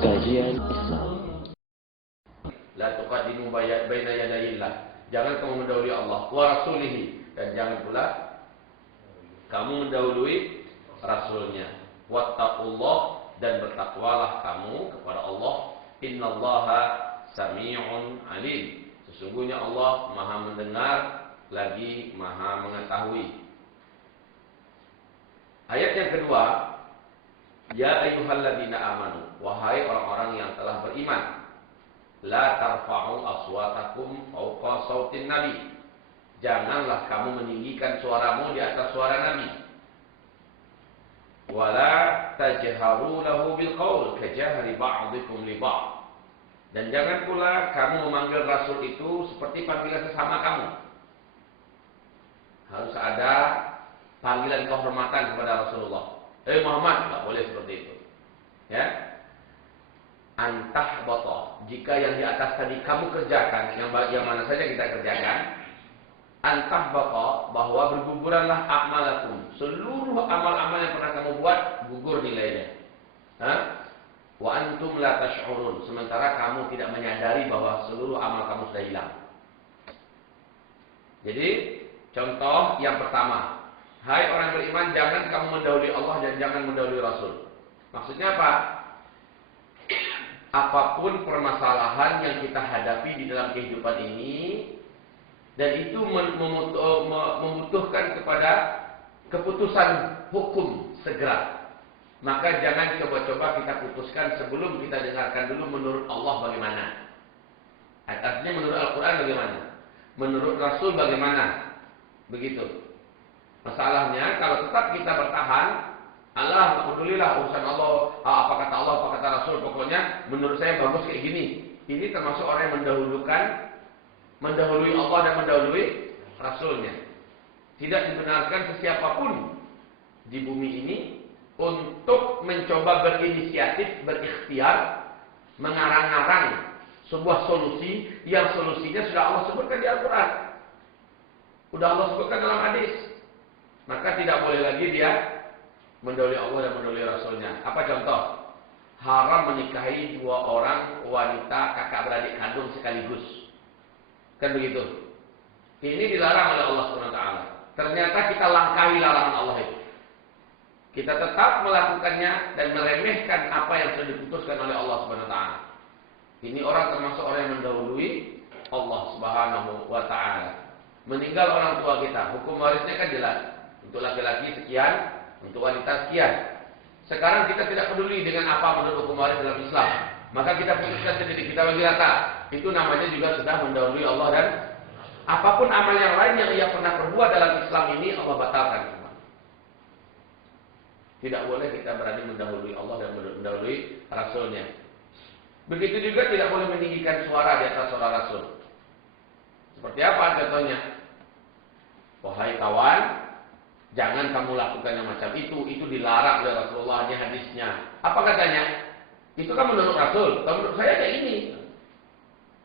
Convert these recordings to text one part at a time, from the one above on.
kajian Islam. La tuqaddimu baina yadayillah. Jangan kamu mendahului Allah wa rasulihi, dan jangan pula kamu mendahului rasulnya. Wattaqullah, dan bertakwalah kamu kepada Allah. Innallaha sami'un alim. Sesungguhnya Allah Maha mendengar lagi Maha mengetahui. Ayat yang kedua, ya ayyuhalladzina amanu, wahai orang-orang yang telah beriman, la tarfa'u aswatakum fawqa sautin nabi. Janganlah kamu meninggikan suaramu di atas suara Nabi. Wala tajharu lahu bil qaul kajahri ba'dikum li ba'd. Dan jangan pula kamu memanggil Rasul itu seperti panggilan sesama kamu. Harus ada panggilan kehormatan kepada Rasulullah. Muhammad, tidak boleh seperti itu. Ya. Antah bata, jika yang di atas tadi kamu kerjakan, yang mana saja kita kerjakan, antah bata, bahwa berguguranlah amalakum, seluruh amal-amal yang pernah kamu buat gugur nilainya. Wa antum la tash'urun, sementara kamu tidak menyadari bahwa seluruh amal kamu sudah hilang. Jadi contoh yang pertama, hai orang beriman, jangan kamu mendahului Allah dan jangan mendahului Rasul. Maksudnya apa? Apapun permasalahan yang kita hadapi di dalam kehidupan ini, dan itu membutuhkan kepada keputusan hukum segera, maka jangan coba-coba kita putuskan sebelum kita dengarkan dulu menurut Allah bagaimana. Artinya menurut Al-Quran bagaimana, menurut Rasul bagaimana. Begitu. Masalahnya kalau tetap kita bertahan, Allah, pedulilah urusan Allah, apa kata Allah, apa kata Rasul, pokoknya menurut saya bagus kayak gini. Ini termasuk orang yang mendahului Allah dan mendahului Rasulnya. Tidak dibenarkan sesiapapun di bumi ini untuk mencoba berinisiatif, berikhtiar, mengarang-arang sebuah solusi yang solusinya sudah Allah sebutkan di Al-Quran, sudah Allah sebutkan dalam hadis. Maka tidak boleh lagi dia mendahului Allah dan mendahului Rasulnya. Apa contoh? Haram menikahi dua orang wanita kakak beradik kandung sekaligus. Kan begitu? Ini dilarang oleh Allah SWT. Ternyata kita langkahi larangan Allah itu. Kita tetap melakukannya dan meremehkan apa yang sudah diputuskan oleh Allah SWT. Ini orang termasuk orang yang mendahului Allah SWT. Meninggal orang tua kita, hukum warisnya kan jelas. Untuk laki-laki sekian, untuk wanita sekian. Sekarang kita tidak peduli dengan apa menurut hukum waris dalam Islam. Maka kita putuskan sendiri, kita bagi rata. Itu namanya juga sudah mendahului Allah, dan apapun amal yang lain yang ia pernah perbuat dalam Islam ini Allah batalkan. Tidak boleh kita berani mendahului Allah dan mendahului Rasulnya. Begitu juga tidak boleh meninggikan suara di atas suara Rasul. Seperti apa contohnya? Wahai kawan, jangan kamu lakukan yang macam itu dilarang oleh Rasulullah, hanya hadisnya. Apa katanya? Itu kan menurut Rasul, kalau menurut saya kayak ini.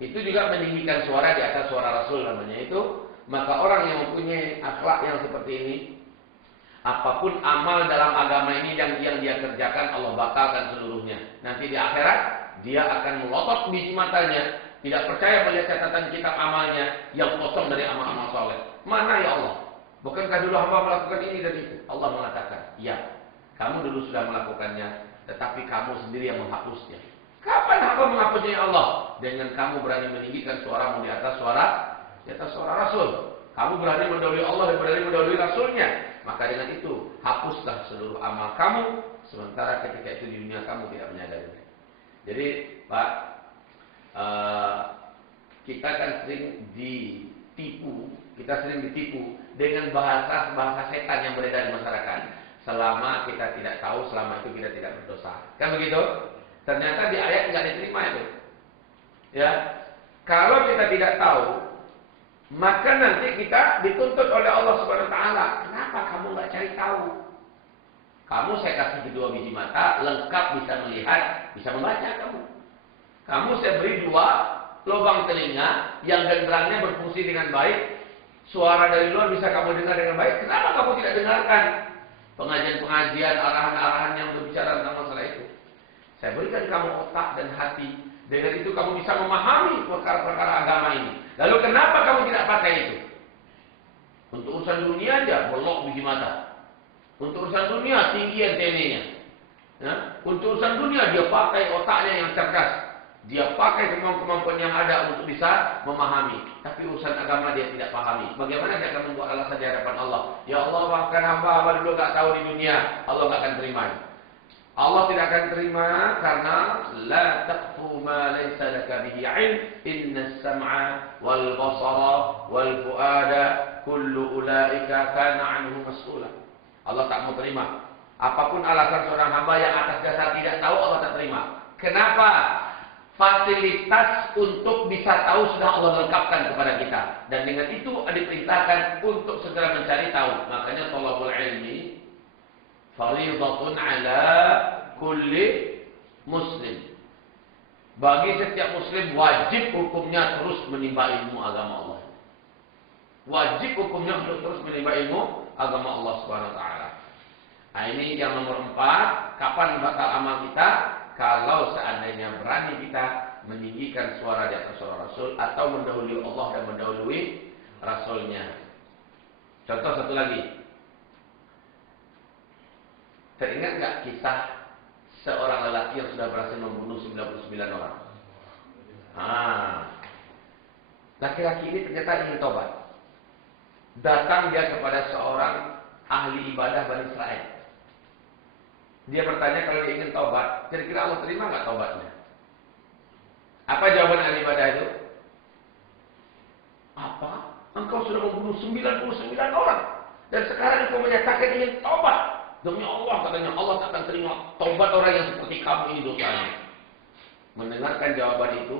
Itu juga meninggikan suara di atas suara Rasul namanya itu. Maka orang yang mempunyai akhlak yang seperti ini, apapun amal dalam agama ini yang dia kerjakan, Allah batalkan seluruhnya. Nanti di akhirat dia akan melotot biji matanya, tidak percaya melihat catatan kitab amalnya yang kosong dari amal-amal soleh. Mana ya Allah? Bukankah dulu hamba melakukan ini dan itu? Allah mengatakan, ya, kamu dulu sudah melakukannya, tetapi kamu sendiri yang menghapusnya. Kapan hamba menghapusnya ya Allah? Dengan kamu berani meninggikan suaramu di atas suara Rasul. Kamu berani mendahului Allah dan berani mendahului Rasulnya. Maka dengan itu, hapuslah seluruh amal kamu, sementara ketika itu di dunia kamu tidak menyadarinya. Jadi, Pak, kita kan sering ditipu dengan bahasa setan yang beredar di masyarakat. Selama kita tidak tahu, selama itu kita tidak berdosa. Kan begitu? Ternyata di ayat nggak diterima itu. Ya, kalau kita tidak tahu, maka nanti kita dituntut oleh Allah Subhanahu Wa Taala. Kenapa kamu nggak cari tahu? Kamu saya kasih kedua biji mata, lengkap bisa melihat, bisa membaca kamu. Kamu saya beri dua lubang telinga yang genderangnya berfungsi dengan baik. Suara dari luar bisa kamu dengar dengan baik. Kenapa kamu tidak dengarkan pengajian-pengajian, arahan-arahan yang berbicara tentang masalah itu? Saya berikan kamu otak dan hati. Dengan itu kamu bisa memahami perkara-perkara agama ini. Lalu kenapa kamu tidak pakai itu? Untuk urusan dunia aja, belok biji mata. Untuk urusan dunia, tinggi antenanya. Ya? Untuk urusan dunia, dia pakai otaknya yang cerdas. Dia pakai kemampuan yang ada untuk bisa memahami. Tapi urusan agama dia tidak pahami. Bagaimana dia akan membuat alasan di hadapan Allah? Ya Allah, maafkan hamba dulu tak tahu di dunia. Allah tak akan terima. Allah tidak akan terima karena la taqfu ma laysa laka bihi 'ilm. Innas sam'a wal basara wal fuada kullu ulaika kana 'anhu mas'ula. Allah tak mau terima. Apapun alasan seorang hamba yang atas dasar tidak tahu, Allah tak terima. Kenapa? Fasilitas untuk bisa tahu sudah Allah lengkapkan kepada kita. Dan dengan itu diperintahkan untuk segera mencari tahu. Makanya thalabul ilmi fardhatun ala kulli muslim. Bagi setiap muslim wajib hukumnya terus menimba ilmu agama Allah. Wajib hukumnya untuk terus menimba ilmu agama Allah Subhanahu wa taala. Nah, ini yang nomor 4, kapan batal amal kita? Kalau seandainya berani kita meninggikan suara di atas suara Rasul atau mendahului Allah dan mendahului Rasulnya. Contoh satu lagi. Teringat nggak kisah seorang lelaki yang sudah berhasil membunuh 99 orang? Laki-laki ini ternyata ingin tobat. Datang dia kepada seorang ahli ibadah Bani Israel. Dia bertanya kalau dia ingin tobat, kira-kira Allah terima nggak tobatnya? Apa jawaban ahli ibadah itu? Apa? Engkau sudah membunuh 99 orang. Dan sekarang engkau menyatakan ingin tobat. Demi Allah, katanya Allah tak akan terima tobat orang yang seperti kamu ini dosanya. Mendengarkan jawaban itu,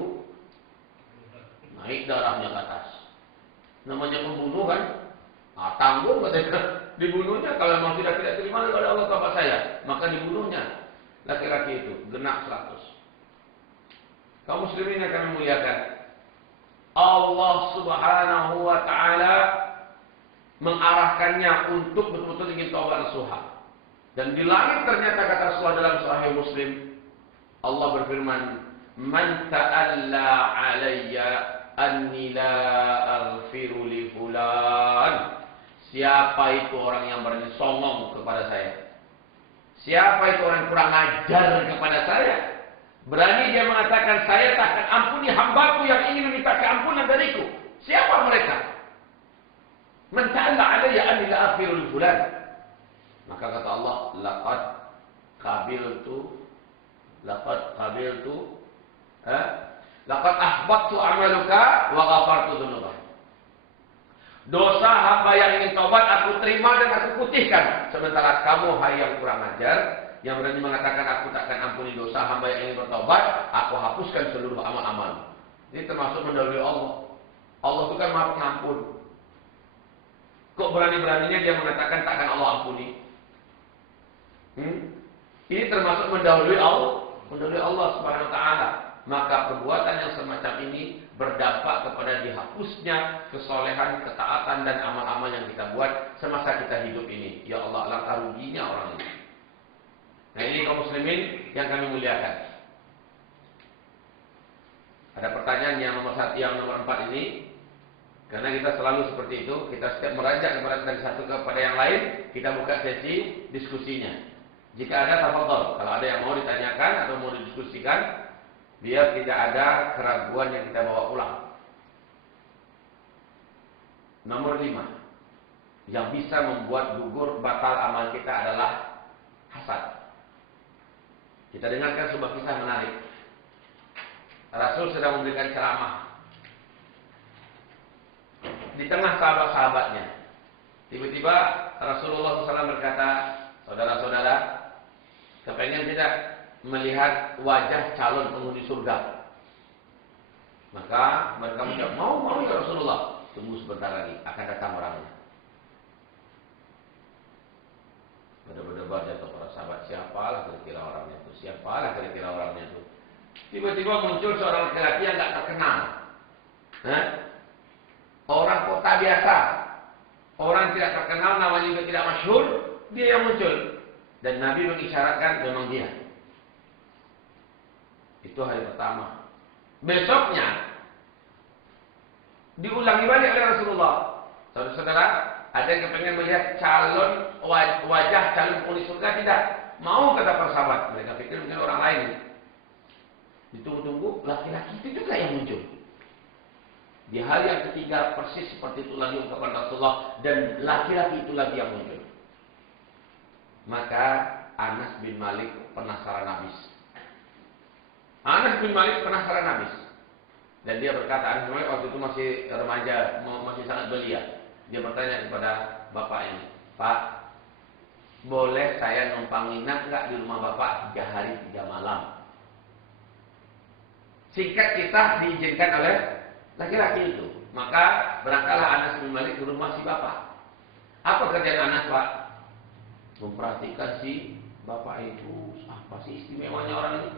naik darahnya ke atas. Namanya pembunuhan, tanggung katanya. Dibunuhnya kalau memang tidak terima kepada Allah tobat saya, maka dibunuhnya laki-laki itu genap 100. Kaum muslimin yang kami muliakan, Allah Subhanahu wa taala mengarahkannya untuk betul-betul ingin taubat nasuha. Dan di langit ternyata kata Rasulullah dalam Sahih Muslim, Allah berfirman, "Man ta'alla 'alayya anni la aghfiru li fulan." Siapa itu orang yang berani songong kepada saya? Siapa itu orang yang kurang ajar kepada saya? Berani dia mengatakan, saya tak akan ampuni hambaku yang ingin meminta keampunan dariku. Siapa mereka? Man ta'alla 'alayya anni la aghfiru li fulan. Maka kata Allah, laqad ahbattu amaluka wa ghafartu dzunubak. Dosa hamba yang ingin tobat aku terima dan aku putihkan. Sementara kamu hai yang kurang ajar, yang berani mengatakan aku tak akan ampuni dosa hamba yang ingin bertobat, aku hapuskan seluruh amal-amal. Ini termasuk mendahului Allah. Allah itu kan Maha Pengampun. Kok berani-beraninya dia mengatakan tak akan Allah ampuni? Ini termasuk mendahului Allah Subhanahu wa taala. Maka perbuatan yang semacam ini berdampak kepada dihapusnya kesolehan, ketaatan dan amal-amal yang kita buat semasa kita hidup ini. Ya Allah, alangkah ruginya orang ini. Nah, ini kaum muslimin yang kami muliakan. Ada pertanyaan yang nomor 4 ini. Karena kita selalu seperti itu, kita setiap meranjak dari satu kepada yang lain, kita buka sesi diskusinya. Jika ada tafadhol, kalau ada yang mau ditanyakan atau mau didiskusikan, biar tidak ada keraguan yang kita bawa pulang. Nomor 5, yang bisa membuat gugur batal amal kita adalah hasad. Kita dengarkan sebuah kisah menarik. Rasul sedang memberikan ceramah di tengah sahabat-sahabatnya. Tiba-tiba Rasulullah SAW berkata, saudara-saudara, kepengen tidak melihat wajah calon penghuni surga? Maka mereka menjawab, mau ya Rasulullah. Tunggu sebentar lagi, akan datang orangnya. Berdebar jatuh para sahabat, siapalah kira-kira orangnya itu? Siapalah kira-kira orangnya itu? Tiba-tiba muncul seorang laki-laki yang tak terkenal. Orang kota biasa, orang tidak terkenal, namanya juga tidak masyhur, dia yang muncul. Dan Nabi mengisyaratkan memang dia. Itu hari pertama. Besoknya diulangi balik oleh Rasulullah. Saudara-saudara, ada yang pengen melihat calon wajah calon penghuni surga, tidak mau, kata para sahabat. Mereka pikir mungkin orang lain. Ditunggu-tunggu, laki-laki itu juga yang muncul. Di hari yang ketiga persis seperti itu lagi ungkapan Rasulullah, dan laki-laki itu lagi yang muncul. Maka Anas bin Malik penasaran habis. Anas bin Malik penasaran habis. Dan dia berkata, Anas bin Malik waktu itu masih remaja, masih sangat belia. Dia bertanya kepada bapaknya, Pak, boleh saya numpang nginap nggak di rumah bapak 3 hari 3 malam? Singkat kita diizinkan oleh laki-laki itu. Maka berangkatlah Anas bin Malik ke rumah si bapak. Apa kerjaan Anas, Pak? Memperhatikan si bapak itu. Apa sih istimewanya orang ini?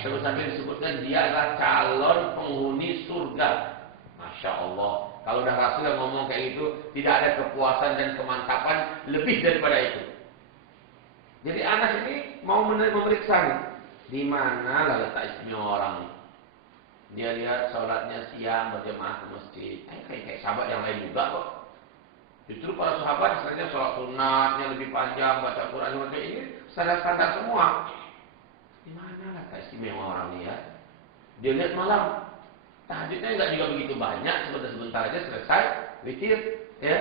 Sampai disebutkan dia adalah calon penghuni surga. Masya Allah. Kalau udah Rasul yang ngomong kayak gitu, tidak ada kepuasan dan kemantapan lebih daripada itu. Jadi Anas ini mau memeriksa di mana lah letak istimewa orang ini. Dia lihat sholatnya siang berjemaah ke masjid. Kayak sahabat yang lain juga kok. Justru para sahabat misalnya sholat sunatnya lebih panjang, baca Quran macam ini standar-standar semua. Di mana lah istimewa orang ini ya? Dia lihat malam, tahajudnya enggak juga begitu banyak, sebentar-sebentar aja selesai, witir, ya.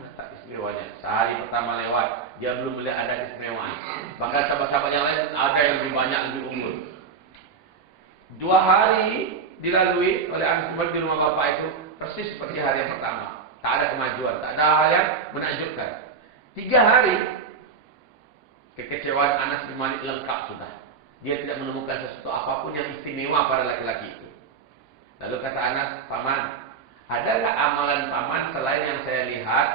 Letak istimewanya. Sehari pertama lewat, dia belum melihat ada istimewaan. Bahkan sahabat-sahabat yang lain ada yang lebih banyak, lebih unggul. 2 hari dilalui oleh Anas bin Malik di rumah bapak itu persis seperti hari yang pertama. Tak ada kemajuan, tak ada hal yang menakjubkan. 3 hari kekecewaan Anas bin Malik lengkap sudah. Dia tidak menemukan sesuatu apapun yang istimewa pada laki-laki itu. Lalu kata Anas, Paman, ada nggak amalan Paman selain yang saya lihat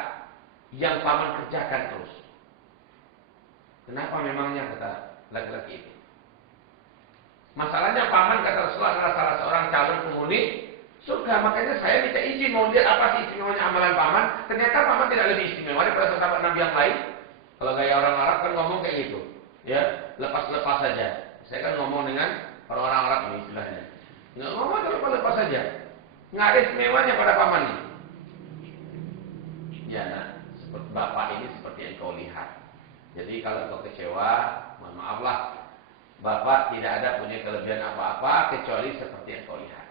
yang Paman kerjakan terus? Kenapa memangnya, kata laki-laki itu? Masalahnya Paman, kata Rasulullah, adalah salah seorang calon penghuni surga. Makanya saya minta izin mau lihat apa sih istimewanya amalan Paman. Ternyata Paman tidak lebih istimewa daripada sahabat Nabi yang lain. Kalau gaya orang Arab kan ngomong kayak gitu, ya, lepas-lepas saja. Saya kan ngomong dengan orang-orang Arab ini istilahnya. Nggak ngomong lepas-lepas saja. Nggak ada istimewanya pada Paman ini. Ya, nah, seperti bapak ini seperti yang kau lihat. Jadi kalau kau kecewa, mohon maaflah. Bapak tidak ada punya kelebihan apa-apa kecuali seperti yang kau lihat.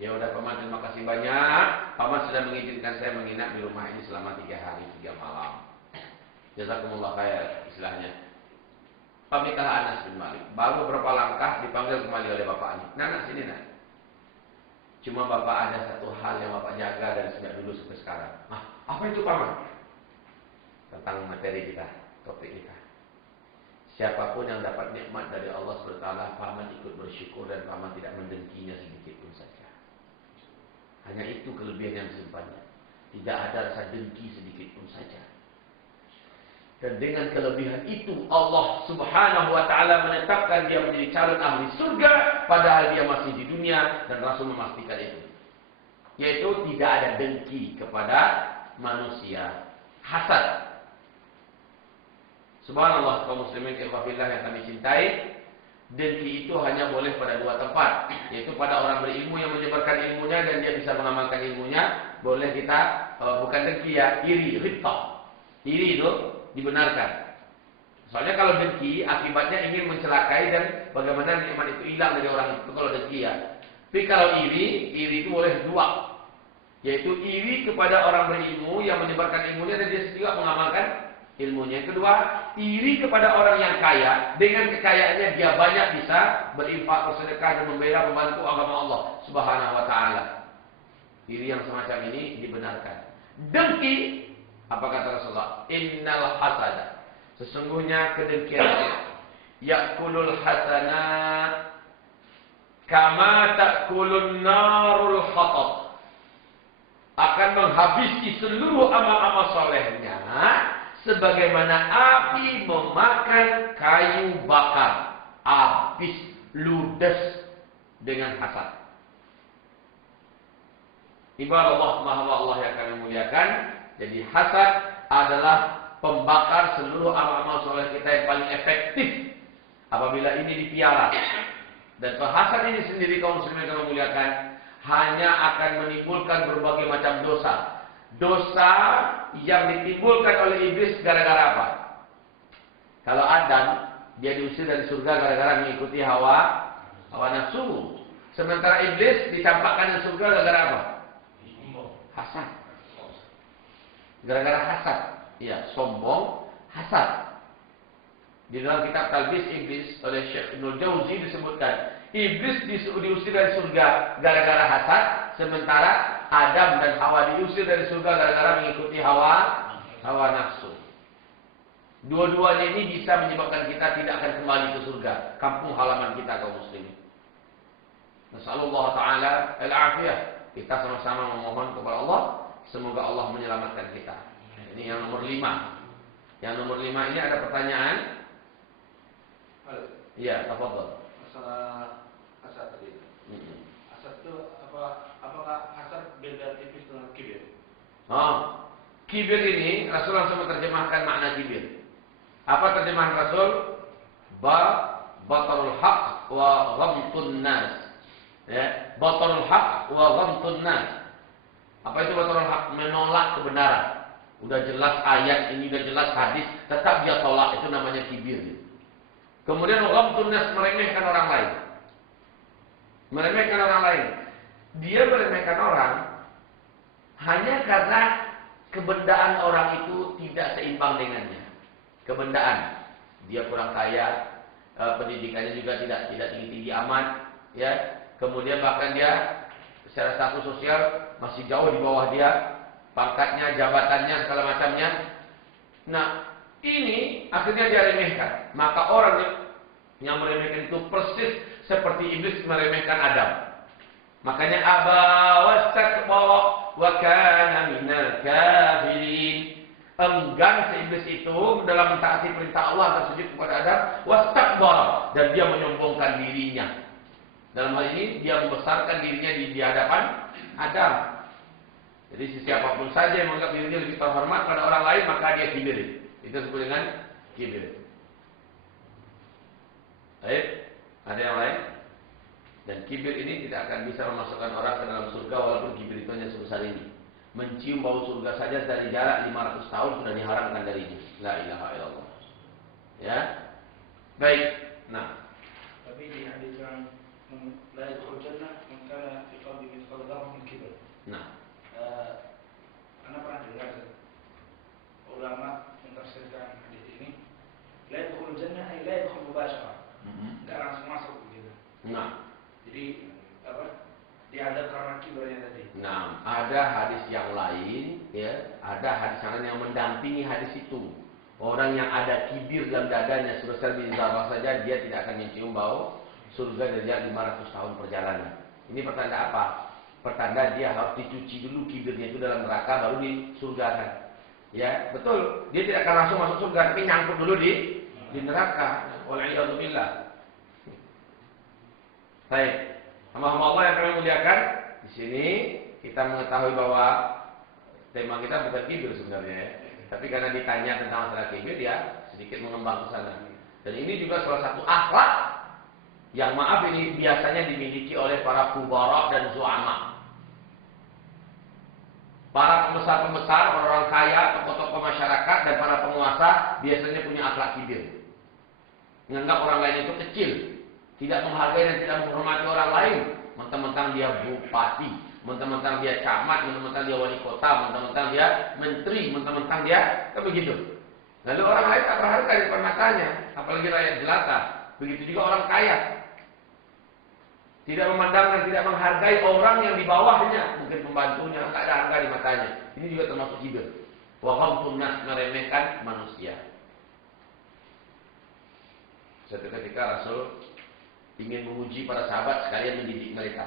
Ya udah Paman, terima kasih banyak. Paman sudah mengizinkan saya menginap di rumah ini selama 3 hari 3 malam. Jazakumullah khair istilahnya. Pamitlah Anas bin Malik. Baru beberapa langkah dipanggil kembali oleh bapaknya. Nak, sini nak. Cuma bapak ada satu hal yang bapak jaga dari sejak dulu sampai sekarang. Apa itu Paman? Tentang materi kita, topik kita. Siapapun yang dapat nikmat dari Allah SWT, Paman ikut bersyukur dan Paman tidak mendengkinya sedikit pun saja. Hanya itu kelebihan yang disimpannya. Tidak ada rasa dengki sedikit pun saja. Dan dengan kelebihan itu Allah Subhanahu wa taala menetapkan dia menjadi calon ahli surga padahal dia masih di dunia, dan Rasul memastikan itu. Yaitu tidak ada dengki kepada manusia. Hasad. Subhanallah, kaum muslimin ikhwafillah yang kami cintai, dengki itu hanya boleh pada 2 tempat, yaitu pada orang berilmu yang menyebarkan ilmunya dan dia bisa mengamalkan ilmunya. Boleh kita, bukan dengki ya, iri, ghibtah. Iri itu dibenarkan. Soalnya kalau dengki akibatnya ingin mencelakai dan bagaimana nikmat itu hilang dari orang itu kalau dengki ya. Tapi kalau iri itu boleh 2. Yaitu iri kepada orang berilmu yang menyebarkan ilmunya dan dia juga mengamalkan ilmunya. Yang kedua, iri kepada orang yang kaya. Dengan kekayaannya dia banyak bisa berinfak, bersedekah dan membela, membantu agama Allah Subhanahu wa taala. Iri yang semacam ini dibenarkan. Dengki, apa kata Rasulullah? Innal hasada, sesungguhnya kedengkian yakulul hasanat kama takulun narul hatab, akan menghabisi seluruh amal-amal solehnya sebagaimana api memakan kayu bakar. Habis, ludes dengan hasad. Ibarat Allah yang kami muliakan. Jadi hasad adalah pembakar seluruh amal-amal soleh kita yang paling efektif. apabila ini dipiara. Dan hasad ini sendiri kaum muslimin yang memuliakan hanya akan menimbulkan berbagai macam dosa. Dosa yang ditimbulkan oleh iblis gara-gara apa? Kalau Adam, dia diusir dari surga gara-gara mengikuti hawa nafsu. Sementara iblis dicampakkan dari surga gara-gara apa? Hasad. Gara-gara hasad. Ya, sombong, hasad. Di dalam kitab Talbis Iblis oleh Syekh Ibnul Jauzi disebutkan, iblis diusir dari surga gara-gara hasad, sementara Adam dan Hawa diusir dari surga gara-gara mengikuti hawa nafsu. Dua-duanya ini bisa menyebabkan kita tidak akan kembali ke surga, kampung halaman kita kaum muslimin. Nasallallahu taala al-afiyah. Kita sama-sama memohon kepada Allah, semoga Allah menyelamatkan kita. Ini yang nomor 5. Yang nomor 5 ini ada pertanyaan. Iya, tafadhol. Masalah hasad tadi. Hasad itu apakah hasad beda tipis dengan kibir? Kibir ini Rasul langsung menerjemahkan makna kibir. Apa terjemahan Rasul? Batarul haq wa ghamtun nas. Ya, batarul haq wa ghamtun nas. Apa itu batarul haq? Menolak kebenaran. Udah jelas ayat ini, udah jelas hadis, tetap dia tolak, itu namanya kibir. Kemudian ghamtun nas, meremehkan orang lain. Meremehkan orang lain. Dia meremehkan orang hanya karena kebendaan orang itu tidak seimbang dengannya. Kebendaan. Dia kurang kaya, pendidikannya juga tidak tinggi-tinggi amat, ya. Kemudian bahkan dia secara status sosial masih jauh di bawah dia, pangkatnya, jabatannya, segala macamnya. Nah, ini akhirnya dia remehkan. Maka orang yang meremehkan itu persis seperti iblis meremehkan Adam. Makanya aba wastakbara wa kana minal kafirin. Enggan si iblis itu dalam mentaati perintah Allah tersebut kepada Adam, wastakbara, dan dia menyombongkan dirinya. Dalam hal ini dia membesarkan dirinya di hadapan Adam. Jadi siapapun saja yang menganggap dirinya lebih terhormat pada orang lain, maka dia kibir. Itu disebut dengan kibir. Baik, ada yang lain? Dan kibir ini tidak akan bisa memasukkan orang ke dalam surga walaupun kibir itu hanya sebesar ini. Mencium bau surga saja dari jarak 500 tahun sudah diharamkan darinya. La ilaha illallah. Ya. Baik. Nah, Tapi di hadis yang la yadkhul jannah man kana fi qalbihi mithqal dzarratin min kibr. Nah, Anda pernah dengar ulama mentafsirkan hadis ini, la yadkhul jannah ay la yadkhul mubashara. Enggak langsung masuk begitu. nah, Jadi dia ada karena kibernya tadi. nah, ada hadis yang lain, ya, ada hadis yang lain yang mendampingi hadis itu. Orang yang ada kibir dalam dadanya sebesar bintang saja, dia tidak akan mencium bau surga dari jarak 500 tahun perjalanan. Ini pertanda apa? Pertanda dia harus dicuci dulu kibirnya itu dalam neraka baru disurgakan. Ya, betul. Dia tidak akan langsung masuk surga, tapi nyangkut dulu di neraka. Wal'iyadzubillah. Baik. Hamba-hamba Allah yang kami muliakan, di sini kita mengetahui bahwa tema kita bukan kibir sebenarnya, ya. Tapi karena ditanya tentang masalah kibir, dia sedikit mengembang ke sana. Dan ini juga salah satu akhlak yang maaf ini biasanya dimiliki oleh para kubara dan zu'ama. Para pembesar-pembesar, orang kaya, tokoh-tokoh masyarakat dan para penguasa biasanya punya akhlak kibir. Menganggap orang lain itu kecil, tidak menghargai dan tidak menghormati orang lain. Mentang-mentang dia bupati, mentang-mentang dia camat, mentang-mentang dia wali kota, mentang-mentang dia menteri, mentang-mentang dia kan begitu. Lalu orang lain tak berharga di depan matanya, apalagi rakyat jelata. Begitu juga orang kaya. Tidak memandang dan tidak menghargai orang yang di bawahnya, mungkin pembantunya, tak ada harga di matanya. Ini juga termasuk kibir. Wa ghamtun nas, meremehkan manusia. Suatu ketika Rasul ingin menguji para sahabat sekalian mendidik mereka.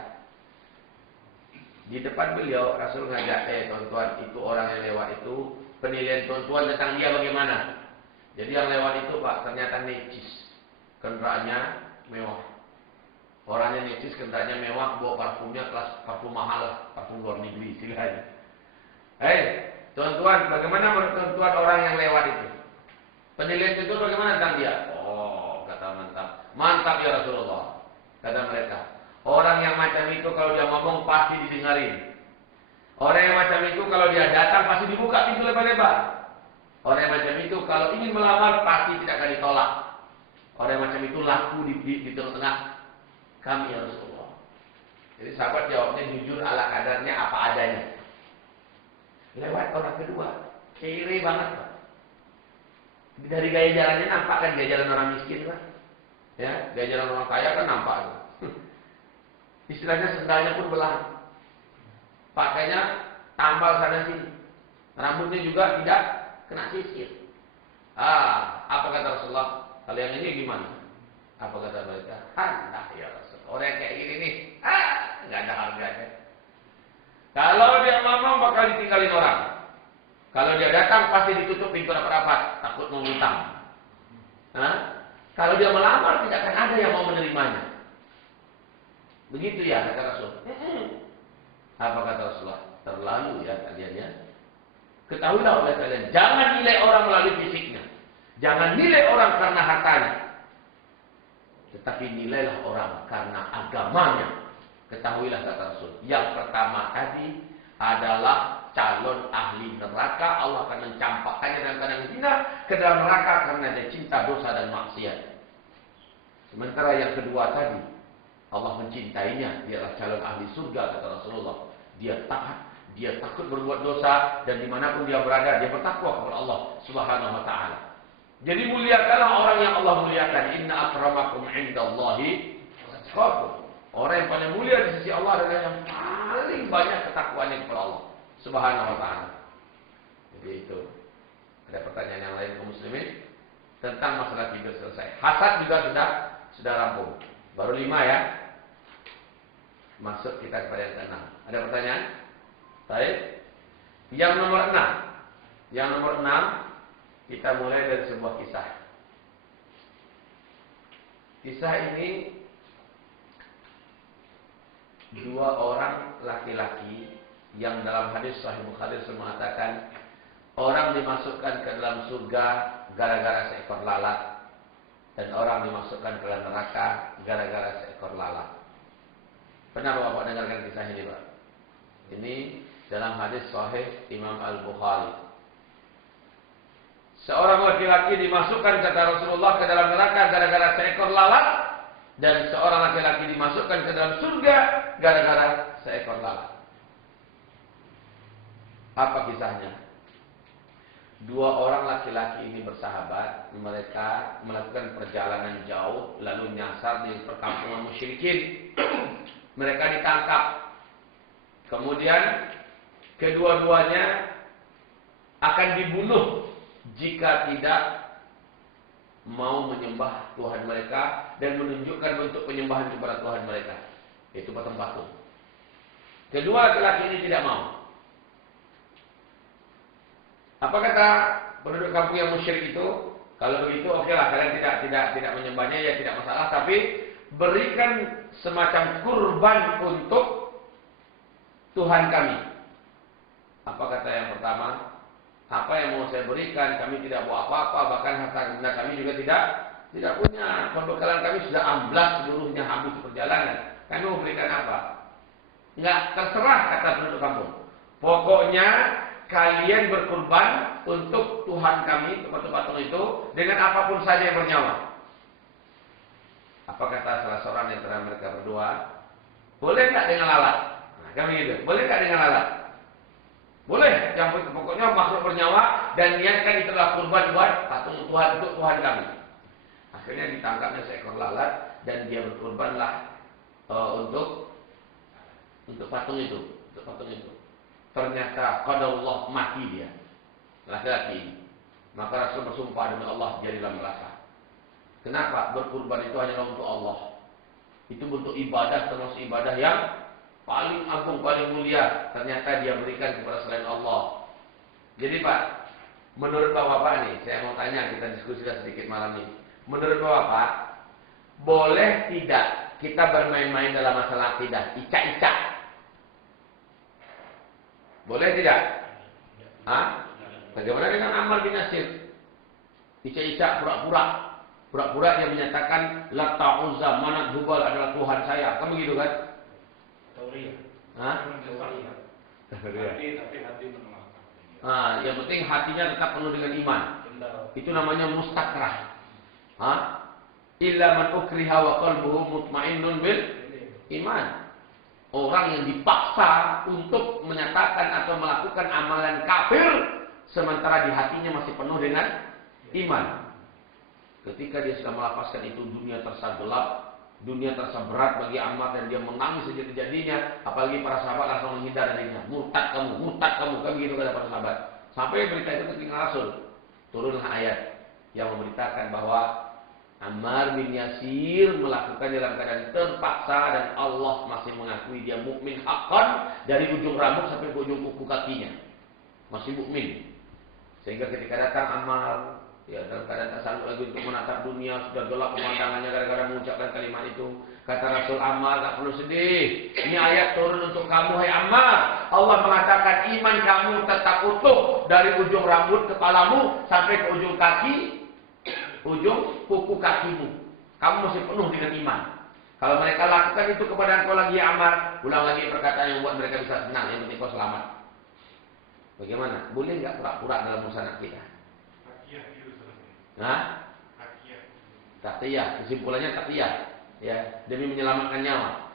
Di depan beliau Rasul ngajak, tuan-tuan, itu orang yang lewat itu, penilaian tuan-tuan tentang dia bagaimana? Jadi yang lewat itu Pak, ternyata necis, kendaraannya mewah. Orangnya necis, kendaraannya mewah, bawa parfumnya kelas parfum mahal, parfum luar negeri istilahnya. Tuan-tuan, bagaimana menurut tuan-tuan orang yang lewat itu? Penilaian itu bagaimana tentang dia? Oh, kata mantap. Mantap ya Rasulullah. Kata mereka. Orang yang macam itu kalau dia ngomong pasti didengarin. Orang yang macam itu kalau dia datang pasti dibuka pintu lebar-lebar. Orang yang macam itu kalau ingin melamar pasti tidak akan ditolak. Orang yang macam itu laku di tengah-tengah kami ya Rasulullah. Jadi sahabat jawabnya jujur ala kadarnya apa adanya. Lewat orang kedua, kere banget Pak. Dari gaya jalannya nampak kan gaya jalan orang miskin Pak. Ya, gaya jalan orang kaya kan nampak. Istilahnya sendalnya pun belang. Pakainya tambal sana sini. Rambutnya juga tidak kena sisir. Apa kata Rasulullah? Kalau yang ini gimana? Apa kata mereka? Nah ya Rasulullah. Orang yang kayak gini nih, nggak ada harganya. Kalau dia ngomong bakal ditinggalin orang. Kalau dia datang pasti ditutup pintu rapat-rapat, takut mau ngutang. Kalau dia melamar tidak akan ada yang mau menerimanya. Begitu ya kata Rasul. Apa kata Rasulullah? Terlalu ya kalian ya. Ketahuilah oleh kalian, jangan nilai orang melalui fisiknya. Jangan nilai orang karena hartanya. Tetapi nilailah orang karena agamanya. Ketahuilah kata Rasul. Yang pertama tadi adalah calon ahli neraka. Allah akan mencampakkannya dalam keadaan hina ke dalam neraka karena dia cinta dosa dan maksiat. Sementara yang kedua tadi, Allah mencintainya. Dia adalah calon ahli surga kata Rasulullah. Dia taat, dia takut berbuat dosa dan dimanapun dia berada dia bertakwa kepada Allah Subhanahu Wa Taala. Jadi muliakanlah orang yang Allah muliakan. Inna akramakum indallahi atqakum. Orang yang paling mulia di sisi Allah adalah yang paling banyak ketakwaannya kepada Allah Subhanahu Wa Taala. Jadi itu. Ada pertanyaan yang lain kaum muslimin tentang masalah tidur selesai. Hasad juga sudah rampung. Baru 5 ya. Masuk kita kepada yang ke-6. Ada pertanyaan? Baik. Yang nomor 6. Yang nomor 6 kita mulai dari sebuah kisah. Kisah ini 2 orang laki-laki yang dalam hadis Sahih Bukhari mengatakan orang dimasukkan ke dalam surga gara-gara seekor lalat dan orang dimasukkan ke dalam neraka gara-gara seekor lalat. Pernah Bapak dengarkan kisah ini, Pak? Ini dalam hadis Sahih Imam Al-Bukhari. Seorang laki-laki dimasukkan kata Rasulullah ke dalam neraka gara-gara seekor lalat dan seorang laki-laki dimasukkan ke dalam surga gara-gara seekor lalat. Apa kisahnya? 2 orang laki-laki ini bersahabat, mereka melakukan perjalanan jauh lalu nyasar di perkampungan musyrikin. Mereka ditangkap. Kemudian kedua-duanya akan dibunuh jika tidak mau menyembah Tuhan mereka dan menunjukkan bentuk penyembahan kepada Tuhan mereka. Itu patung-patung. Kedua laki-laki ini tidak mau. Apa kata penduduk kampung yang musyrik itu? Kalau begitu okelah, kalian tidak menyembahnya ya tidak masalah, tapi berikan semacam kurban untuk Tuhan kami. Apa kata yang pertama? Apa yang mau saya berikan? Kami tidak bawa apa-apa, bahkan harta benda kami juga tidak punya. Pembekalan kami sudah amblas seluruhnya habis perjalanan. Kami mau berikan apa? Enggak, terserah kata penduduk kampung. Pokoknya kalian berkurban untuk Tuhan kami, patung-patung itu dengan apapun saja yang bernyawa. Apa kata salah seorang di antara mereka berdua? Boleh nggak dengan lalat? Nah, kami gitu. Boleh nggak dengan lalat? Boleh. Yang pokoknya makhluk bernyawa dan niatkan itu adalah kurban buat patung Tuhan untuk Tuhan kami. Akhirnya ditangkapnya seekor lalat dan dia berkurbanlah untuk patung itu, untuk patung itu. Ternyata qadarullah mati dia, laki-laki ini. Maka Rasul bersumpah demi Allah jadilah merasa. Kenapa? Berkurban itu hanyalah untuk Allah. Itu bentuk ibadah termasuk ibadah yang paling agung, paling mulia. Ternyata dia berikan kepada selain Allah. Jadi Pak, menurut Bapak nih, saya mau tanya, kita diskusikan sedikit malam ini. Menurut Bapak, boleh tidak kita bermain-main dalam masalah akidah, icak-icak? Boleh tidak? Hah? Bagaimana dengan Ammar bin Yasir? Icak-icak, pura-pura. Pura-pura dia menyatakan Lata, Uzza, Manat, Hubal adalah Tuhan saya. Kan begitu kan? Tauriah. Hah? Tapi hati menolak. Yang penting hatinya tetap penuh dengan iman. Itu namanya mustakrah. Illa man ukriha wa qalbuhu mutmainnun bil iman. Orang yang dipaksa untuk menyatakan atau melakukan amalan kafir sementara di hatinya masih penuh dengan iman. Ketika dia sudah melafazkan itu, dunia terasa gelap, dunia terasa berat bagi Ammar dan dia menangis sejadi-jadinya. Apalagi para sahabat langsung menghindar darinya. Murtad kamu, kan begitu kata para sahabat. Sampai berita itu ke telinga Rasul. Turunlah ayat yang memberitakan bahwa Ammar bin Yasir melakukan dalam keadaan terpaksa dan Allah masih mengakui dia mukmin haqqan dari ujung rambut sampai ke ujung kuku kakinya. Masih mukmin. Sehingga ketika datang Ammar, ya dalam keadaan tak sanggup lagi untuk menatap dunia, sudah gelap pemandangannya gara-gara mengucapkan kalimat itu. Kata Rasul, Ammar, tak perlu sedih. Ini ayat turun untuk kamu, hai Ammar. Allah mengatakan iman kamu tetap utuh dari ujung rambut kepalamu sampai ke ujung kaki, ujung kuku kakimu. Kamu masih penuh dengan iman. Kalau mereka lakukan itu kepada engkau lagi, ya Ammar, ulang lagi perkataan yang membuat mereka bisa senang. Yang penting kau selamat. Bagaimana? Boleh nggak pura-pura dalam urusan kita? Taktiyah. Kesimpulannya taktiyah. Ya, demi menyelamatkan nyawa.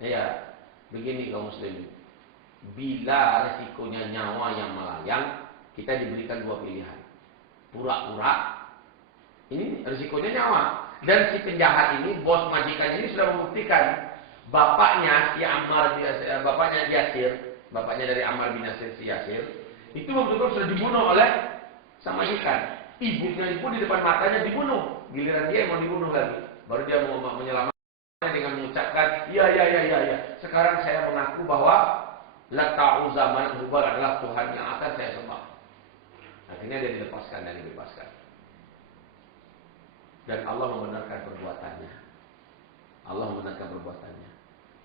Ya, begini kaum muslimin. Bila resikonya nyawa yang melayang, kita diberikan dua pilihan. Pura-pura. Ini risikonya nyawa. Dan si penjahat ini, bos majikan ini sudah membuktikan bapaknya si Ammar, bapaknya Yasir, bapaknya dari Ammar bin Yasir, si Yasir, itu betul-betul sudah dibunuh oleh sang majikan. Ibunya pun di depan matanya dibunuh. Giliran dia mau dibunuh lagi. Baru dia mau menyelamatkan dengan mengucapkan, ya. Sekarang saya mengaku bahwa Lata, Uzza, Manat, Hubal adalah Tuhan yang akan saya sembah. Akhirnya dia dilepaskan dan dibebaskan. Dan Allah membenarkan perbuatannya.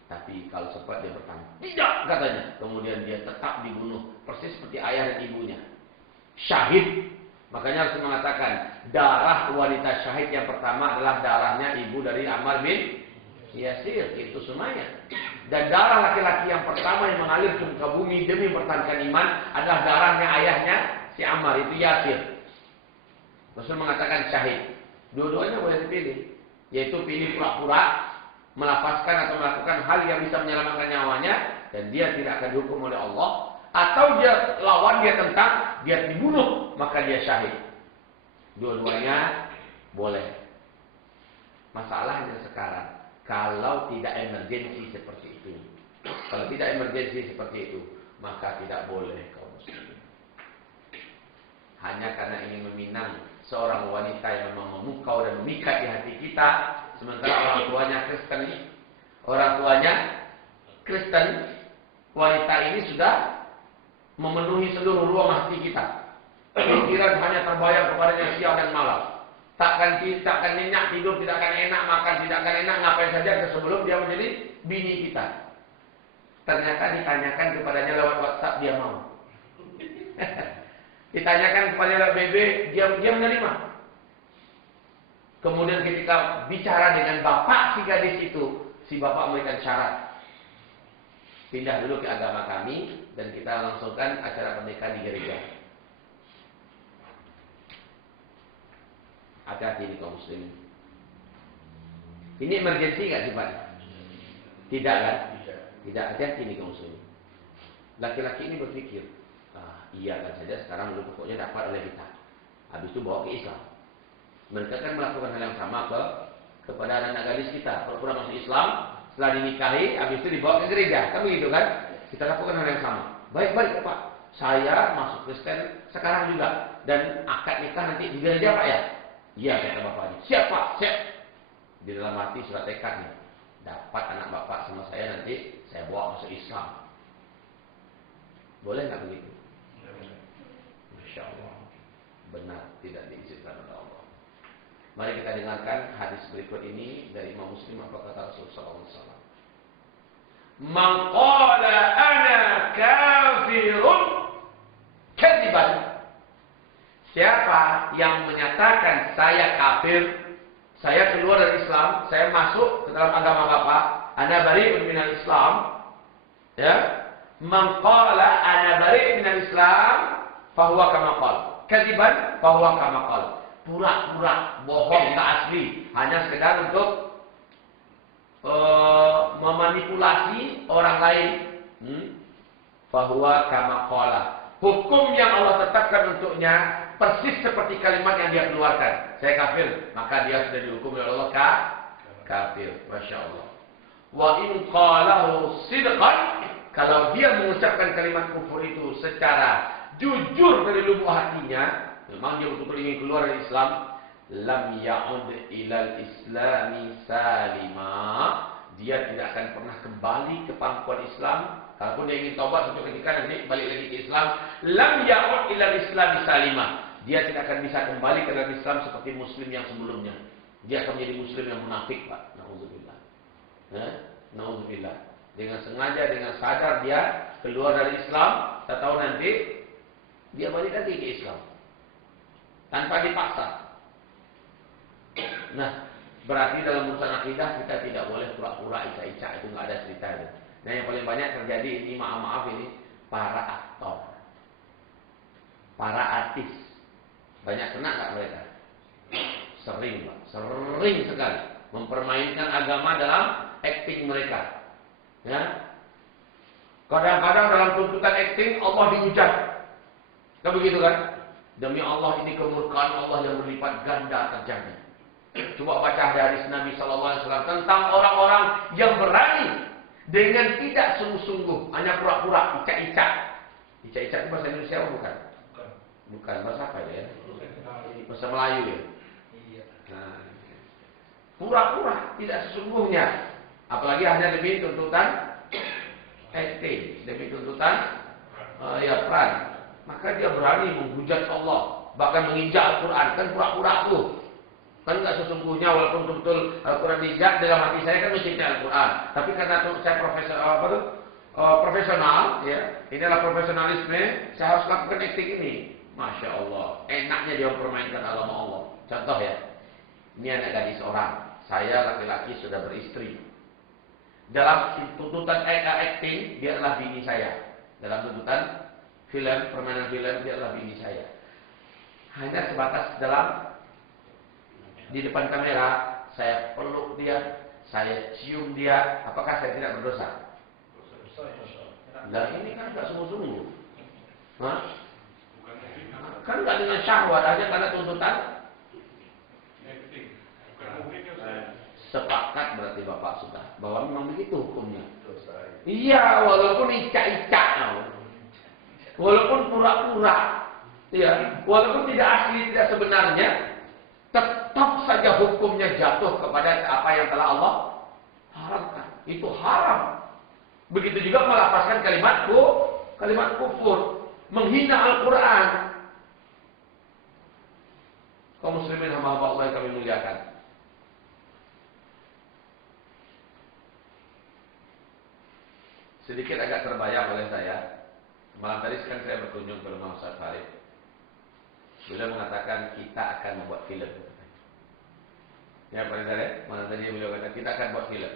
Tapi kalau sempat dia bertanya, tidak katanya. Kemudian dia tetap dibunuh. Persis seperti ayah dan ibunya. Syahid. Makanya harus mengatakan darah wanita syahid yang pertama adalah darahnya ibu dari Ammar bin Yasir, itu Sumayyah. Dan darah laki-laki yang pertama yang mengalir ke muka bumi demi mempertahankan iman adalah darahnya ayahnya si Ammar, itu Yasir. Rasul mengatakan syahid. Dua-duanya boleh dipilih, yaitu pilih pura-pura melafazkan atau melakukan hal yang bisa menyelamatkan nyawanya dan dia tidak akan dihukum oleh Allah, atau dia lawan, dia tentang, dia dibunuh, maka dia syahid. Dua-duanya boleh. Masalahnya sekarang, kalau tidak emergensi seperti itu, maka tidak boleh kaum muslimin. Hanya karena ingin meminang seorang wanita yang memang memukau dan memikat di hati kita, sementara orang tuanya Kristen, wanita ini sudah memenuhi seluruh ruang hati kita. Pikiran hanya terbayang kepadanya siang dan malam. Takkan nyenyak tidur, tidak akan enak makan, tidak akan enak ngapain saja sebelum dia menjadi bini kita. Ternyata ditanyakan kepadanya lewat WhatsApp, dia mau. Ditanyakan kepadanya lewat BB, dia menerima. Kemudian ketika bicara dengan bapak si gadis itu, si bapak memberikan syarat. Pindah dulu ke agama kami dan kita langsungkan acara pernikahan di gereja. Hati-hati ini kaum muslimin. Ini emergensi nggak sifatnya? Tidak kan? Tidak. Hati-hati ini kaum muslimin. Laki-laki ini berpikir, iya kan saja sekarang dulu pokoknya dapat oleh kita. Habis itu bawa ke Islam. Mereka kan melakukan hal yang sama kepada anak gadis kita. Pura-pura masuk Islam, setelah dinikahi, habis itu dibawa ke gereja. Kan begitu kan? Kita lakukan hal yang sama. Baik-baik Pak. Saya masuk Kristen sekarang juga. Dan akad nikah nanti di gereja Pak ya? Iya kata bapaknya. Siap Pak, siap. Di dalam hati surat tekadnya. Dapat anak bapak sama saya nanti, saya bawa masuk Islam. Boleh nggak begitu? Masya Allah. Benar, tidak diizinkan oleh Allah. Mari kita dengarkan hadis berikut ini dari Imam Muslim, apa kata Rasulullah SAW. Man qala ana kafirun kadziban. Siapa yang menyatakan saya kafir Saya keluar dari Islam, saya masuk ke dalam agama Bapak, ana bari'un minal Islam, ya. Man qala ana bari' minal Islam, fahuwa kama qala. Kadziban fahuwa kama qala. Pura-pura bohong, enggak asli, hanya sekedar untuk memanipulasi orang lain. Fahuwa kama qala. Hukum yang Allah tetapkan untuknya persis seperti kalimat yang dia keluarkan. Saya kafir, maka dia sudah dihukum oleh Allah kafir. Masya Allah. Wa in qalahu sidqan, kalau dia mengucapkan kalimat kufur itu secara jujur dari lubuk hatinya, memang dia betul-betul ingin keluar dari Islam, lam ya'ud ilal islami salima, dia tidak akan pernah kembali ke pangkuan Islam. Kalaupun dia ingin taubat suatu ketika nanti balik lagi ke Islam, lam ya'ud ilal islami salima, dia tidak akan bisa kembali ke dalam Islam seperti muslim yang sebelumnya. Dia akan menjadi muslim yang munafik, Pak. Nauzubillah. Nauzubillah. Dengan sengaja, dengan sadar dia keluar dari Islam, tak tahu nanti dia balik lagi ke Islam tanpa dipaksa. Nah, berarti dalam urusan akidah kita tidak boleh pura-pura ica-ica, itu nggak ada ceritanya. Nah, yang paling banyak terjadi ini, maaf ini, para aktor, para artis. Banyak kena nggak mereka? Sering, Pak. Sering sekali mempermainkan agama dalam acting mereka. Ya. Kadang-kadang dalam tuntutan acting Allah dihujat. Kan begitu kan? Demi Allah ini kemurkaan Allah yang berlipat ganda terjadi. Coba baca hadis Nabi SAW tentang orang-orang yang berani dengan tidak sungguh-sungguh, hanya pura-pura, ica-ica. Ica-ica itu bahasa Indonesia bukan? Bukan, bahasa apa ya? Bahasa Melayu ya? Nah, pura-pura, tidak sesungguhnya. Apalagi hanya demi tuntutan acting, demi tuntutan peran. Maka dia berani menghujat Allah, bahkan menginjak Al-Quran. Kan pura-pura tuh. Kan nggak sesungguhnya, walaupun betul Al-Quran diinjak, dalam hati saya kan mencintai Al-Quran. Tapi karena saya profesional, ya, inilah profesionalisme, saya harus lakukan acting ini. Masya Allah, enaknya dia mempermainkan agama Allah. Contoh ya, ini anak gadis orang, saya laki-laki sudah beristri. Dalam tuntutan acting, dia adalah bini saya. Dalam tuntutan film, permainan film, dia adalah bini saya. Hanya sebatas dalam di depan kamera, saya peluk dia, saya cium dia, apakah saya tidak berdosa? Nah, ini kan tidak sungguh-sungguh. Kan nggak dengan syahwat, aja karena tuntutan. Sepakat berarti Bapak sudah bahwa memang begitu hukumnya. Iya, walaupun ica-ica, walaupun pura-pura, ya, walaupun tidak asli, tidak sebenarnya, tetap saja hukumnya jatuh kepada apa yang telah Allah haramkan. Itu haram. Begitu juga melafazkan kalimat kufur, menghina Al-Quran. Kaum muslimin hamba Allah yang kami muliakan. Sedikit agak terbayang oleh saya. Malam tadi kan saya berkunjung ke rumah Ustaz Farid. Beliau mengatakan kita akan membuat film. Ya, Pak Rizal, malam tadi beliau katakan kita akan buat film.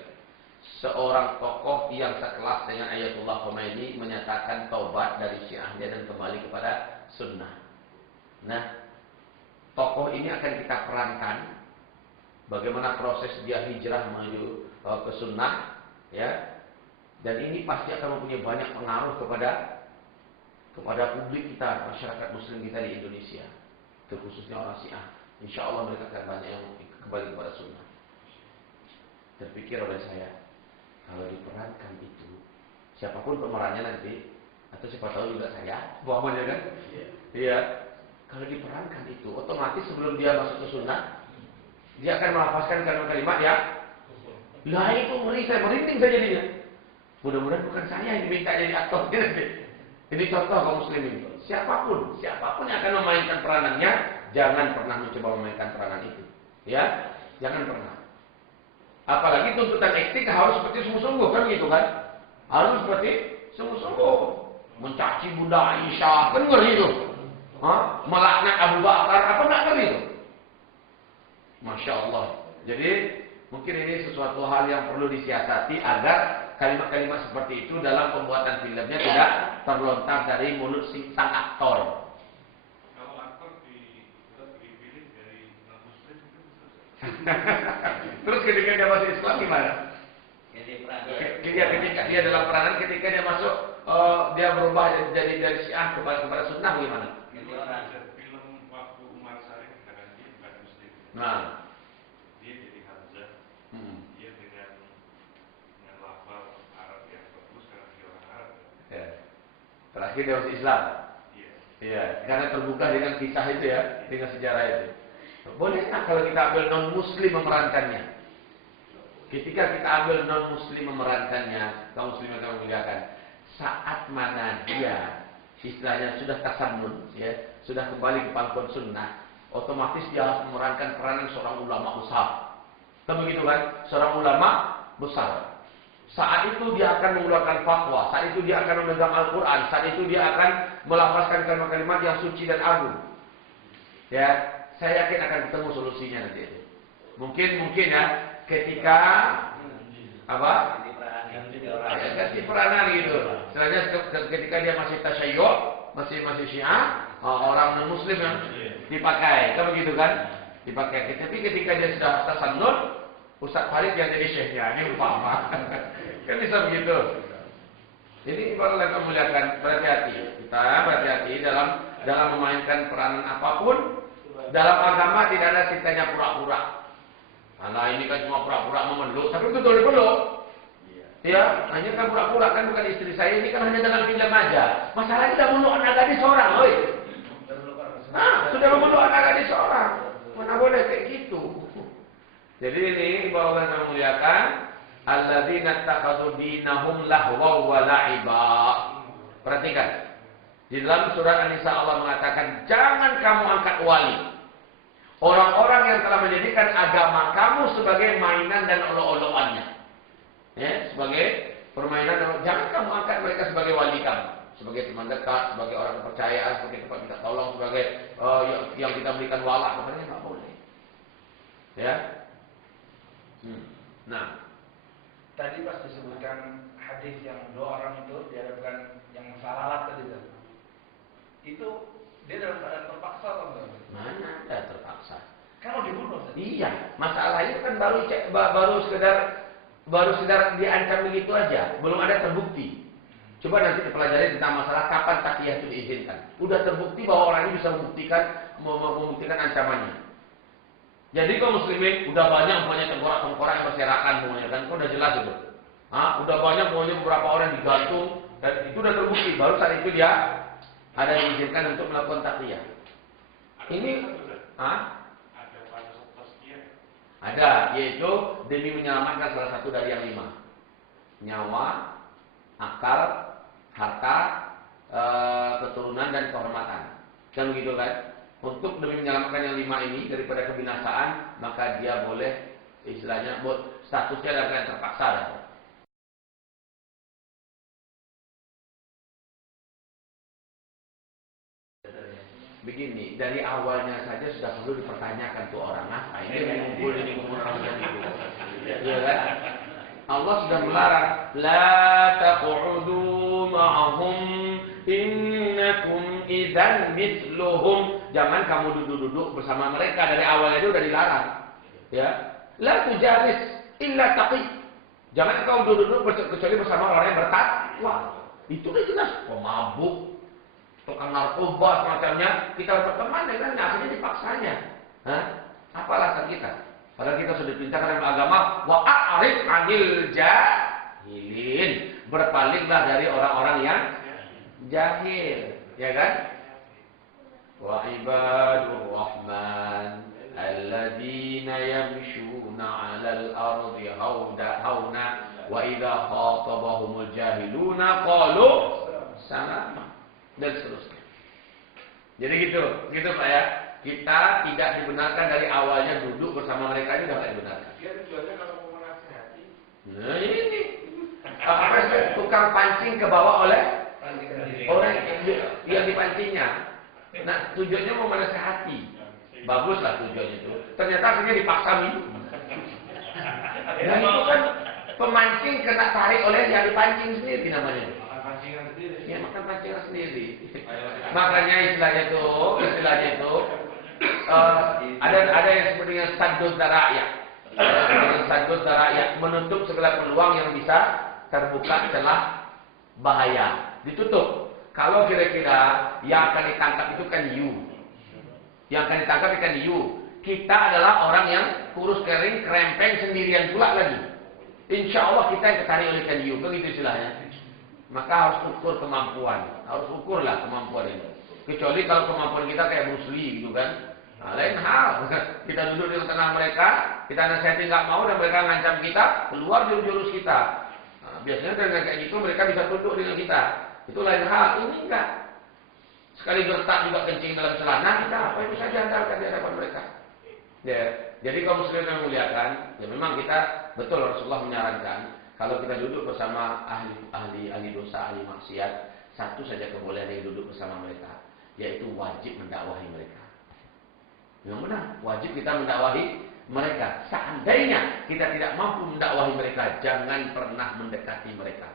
Seorang tokoh yang sekelas dengan Ayatullah Khomeini menyatakan taubat dari syiahnya dan kembali kepada sunnah. Nah, tokoh ini akan kita perankan bagaimana proses dia hijrah menuju ke sunnah, ya. Dan ini pasti akan mempunyai banyak pengaruh kepada publik kita, masyarakat muslim kita di Indonesia, terkhususnya orang Syiah. Insya Allah mereka akan banyak yang kembali kepada sunnah. Terpikir oleh saya, kalau diperankan itu, siapapun pemerannya nanti, atau siapa tahu juga saya, Muhammadnya kan? Iya. Kalau diperankan itu, otomatis sebelum dia masuk ke sunnah, dia akan melafazkan kalimat ya. Lah itu ngeri, saya merinding saya jadinya. Mudah-mudahan bukan saya yang diminta jadi aktor. Ini contoh kaum muslimin. Siapapun yang akan memainkan peranannya, jangan pernah mencoba memainkan peranan itu. Ya, jangan pernah. Apalagi tuntutan akting harus seperti sungguh-sungguh kan gitu kan? Harus seperti sungguh-sungguh. Mencaci Bunda Aisyah, kan ngeri itu. Melaknat Abu Bakar, apa nggak ngeri itu? Masya Allah. Jadi mungkin ini sesuatu hal yang perlu disiasati agar kalimat-kalimat seperti itu dalam pembuatan filmnya tidak terlontar dari mulut sang aktor. Kalau aktor dipilih dari non-muslim itu bisa. Terus ketika dia masuk Islam gimana? Ketika dia dalam peranan, ketika dia masuk, dia berubah jadi dari Syiah kepada Sunnah gimana? Film waktu Umar Syarif dengan dia bukan muslim. Nah, Dia jadi Hamzah. Dia dengan lafal Arab yang bagus karena dia orang Arab. ya. Terakhir dia masuk Islam. Iya. Iya, karena terbuka dengan kisah itu ya, dengan sejarah itu. Boleh nggak kalau kita ambil non-muslim memerankannya? Ketika kita ambil non-muslim memerankannya, kaum muslim yang kamu muliakan, saat mana dia istilahnya sudah tasannun, ya, sudah kembali ke pangkuan sunnah, otomatis dia harus memerankan peranan seorang ulama besar. Kan begitu kan? Seorang ulama besar. Saat itu dia akan mengeluarkan fatwa, saat itu dia akan memegang Al-Quran, saat itu dia akan melafazkan kalimat-kalimat yang suci dan agung. Ya, saya yakin akan ketemu solusinya nanti itu. Mungkin ya, ketika apa? Ganti peranan gitu. Setelahnya ketika dia masih tasyayyu', masih Syiah, orang non-muslim yang dipakai, kan begitu kan? Dipakai. Tapi ketika dia sudah tasannun, Ustaz Farid yang jadi syekhnya, ini lupa apa. Kan bisa begitu. Jadi kalau kita memuliakan, berhati-hati. Kita berhati-hati dalam memainkan peranan apapun. Dalam agama tidak ada ceritanya pura-pura. Karena ini kan cuma pura-pura memeluk, tapi betul dipeluk. Ya, hanya kan pura-pura, kan bukan istri saya, ini kan hanya dalam film aja. Masalahnya sudah memeluk anak gadis seorang, oi. Sudah memeluk anak gadis seorang. Mana boleh kayak gitu. Jadi ini bahwa kita memuliakan alladzina takhadhu dinahum lahwa wa la'iba. Perhatikan. Di dalam surat An-Nisa Allah mengatakan, jangan kamu angkat wali. Orang-orang yang telah menjadikan agama kamu sebagai mainan dan olok-olokannya. Ya, sebagai permainan, jangan kamu angkat mereka sebagai wali kamu. Sebagai teman dekat, sebagai orang kepercayaan, sebagai tempat kita tolong, sebagai yang kita berikan wala, makanya nggak boleh. Ya. Nah, tadi pas disebutkan hadis yang dua orang itu dihadapkan yang salalat tadi itu dia dalam keadaan terpaksa atau enggak? mana ada terpaksa? Kalau dibunuh tadi. Iya, masalahnya kan baru sekedar diancam begitu aja, belum ada terbukti. Coba nanti dipelajari tentang masalah kapan takyah itu diizinkan. Udah terbukti bahwa orang ini bisa membuktikan ancamannya. Jadi kaum muslimin udah banyak tengkorak-tengkorak yang berserakan semuanya kan, udah jelas itu. Udah banyak beberapa orang digantung dan itu udah terbukti. Baru saat itu dia ada diizinkan untuk melakukan takyah. Ini ada pada sekian. ada, yaitu demi menyelamatkan salah satu dari yang 5. Nyawa, akal, harta, keturunan dan kehormatan. Kan begitu kan? Untuk demi menyelamatkan yang 5 ini daripada kebinasaan, maka dia boleh istilahnya statusnya adalah yang terpaksa. Begini, dari awalnya saja sudah perlu dipertanyakan tuh orang ini ngumpul orang itu. Ya kan? Allah sudah melarang, la taq'udu ma'ahum innakum idzan mithluhum. Jangan kamu duduk-duduk bersama mereka, dari awalnya itu sudah dilarang. Ya. La tujalis illa taqi. Jangan kau duduk-duduk kecuali bersama orang yang bertakwa. Itu udah jelas pemabuk, tukang narkoba semacamnya, kita berteman dengan akhirnya dipaksanya. Apa alasan kita? Padahal kita sudah diperintahkan dalam agama, wa a'rid 'anil jahilin. Berpalinglah dari orang-orang yang jahil, ya kan? Wa ibadur rahman alladzina yamshuna 'alal ardi hauna wa idza khatabahumul jahiluna qalu salama. Dan seterusnya. Jadi gitu Pak ya. Kita tidak dibenarkan dari awalnya duduk bersama mereka, ini tidak dibenarkan. Dia tujuannya kalau mau menasihati. Nah ini apa sih tukang pancing ke bawah oleh orang yang dipancingnya. Nah tujuannya mau menasihati. Baguslah tujuannya itu. Ternyata akhirnya dipaksa minum. Dan itu kan pemancing kena tarik oleh yang dipancing sendiri namanya. Makan pancingan sendiri. Ya, makan pancingan sendiri. Makanya istilahnya itu ada yang disebut dengan saddud dara'iyah. Saddud dara'iyah, menutup segala peluang yang bisa terbuka celah bahaya. Ditutup. Kalau kira-kira yang akan ditangkap itu kan you. Yang akan ditangkap ikan hiu. Kita adalah orang yang kurus kering, krempeng sendirian pula lagi. Insya Allah kita yang ketarik oleh ikan hiu. Begitu istilahnya. Maka harus ukur kemampuan. Harus ukurlah kemampuan ini. Kecuali kalau kemampuan kita kayak Bruce Lee gitu kan. Nah, lain hal. Kita duduk di tengah mereka, kita nasihatin nggak mau dan mereka ngancam kita, keluar jurus-jurus kita. Nah, biasanya dengan kayak gitu mereka bisa tunduk dengan kita. Itu lain hal. Ini enggak. Sekali gertak juga kencing dalam celana kita apa itu saja andalkan di hadapan mereka. Ya, jadi kaum muslimin yang muliakan, ya memang kita betul Rasulullah menyarankan kalau kita duduk bersama ahli dosa, ahli maksiat, satu saja kebolehan yang duduk bersama mereka, yaitu wajib mendakwahi mereka. Yang benar, wajib kita mendakwahi mereka. Seandainya kita tidak mampu mendakwahi mereka, jangan pernah mendekati mereka.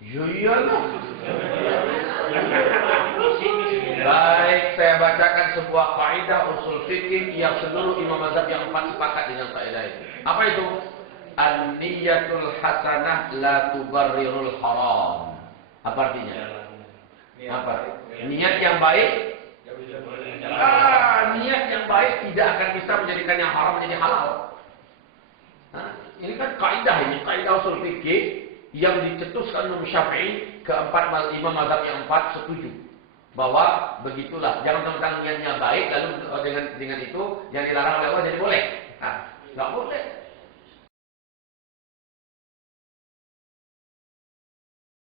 Ya iyalah. Baik, saya bacakan sebuah kaidah usul fikih yang seluruh imam mazhab yang 4 sepakat dengan kaidah itu. Apa itu? An-niyatul hasanah la tubarrirul haram. Apa artinya? Apa? Niat yang baik. Niat yang baik tidak akan bisa menjadikan yang haram menjadi halal. Nah, ini kan kaidah usul fikih yang dicetuskan Imam Syafi'i, keempat imam mazhab yang 4 setuju bahwa begitulah, jangan tentang niatnya baik lalu dengan itu yang dilarang oleh Allah jadi boleh. Nah, nggak boleh.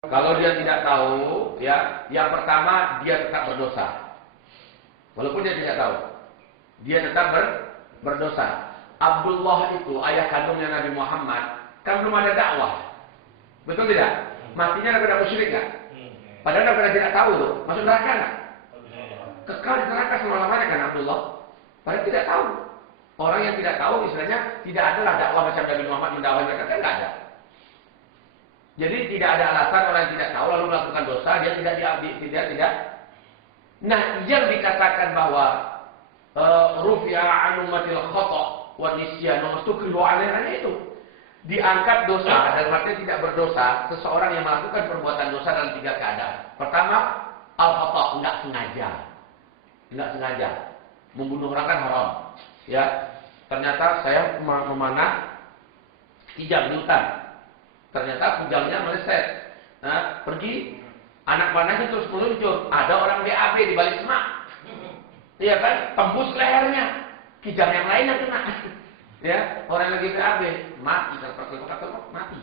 Kalau dia tidak tahu, ya, yang pertama dia tetap berdosa. Walaupun dia tidak tahu, dia tetap berdosa. Abdullah itu ayah kandungnya Nabi Muhammad, kan belum ada dakwah. Betul tidak? Matinya daripada musyrik kan? Padahal daripada tidak tahu tuh, masuk neraka kan? Kekal di neraka selama-lamanya kan Abdullah? Padahal tidak tahu. Orang yang tidak tahu istilahnya tidak adalah dakwah macam Nabi Muhammad mendakwah mereka kan tidak ada. Jadi tidak ada alasan orang yang tidak tahu lalu melakukan dosa dia tidak. Nah, yang dikatakan bahwa rufi'a 'an ummatil khata' wa nisyan wa mastukrihu 'alaiha itu diangkat dosa dan artinya tidak berdosa seseorang yang melakukan perbuatan dosa dalam 3 keadaan. Pertama, al-khata', enggak sengaja. Membunuh orang kan haram. Ya. Ternyata saya memanah kijang di hutan. Ternyata kujangnya meleset. Nah, pergi anak panahnya terus meluncur. Ada orang BAB di balik semak. Iya kan? Tembus lehernya. Kijang yang lain yang kena. Ya, orang lagi BAB mati, terpaksa mati.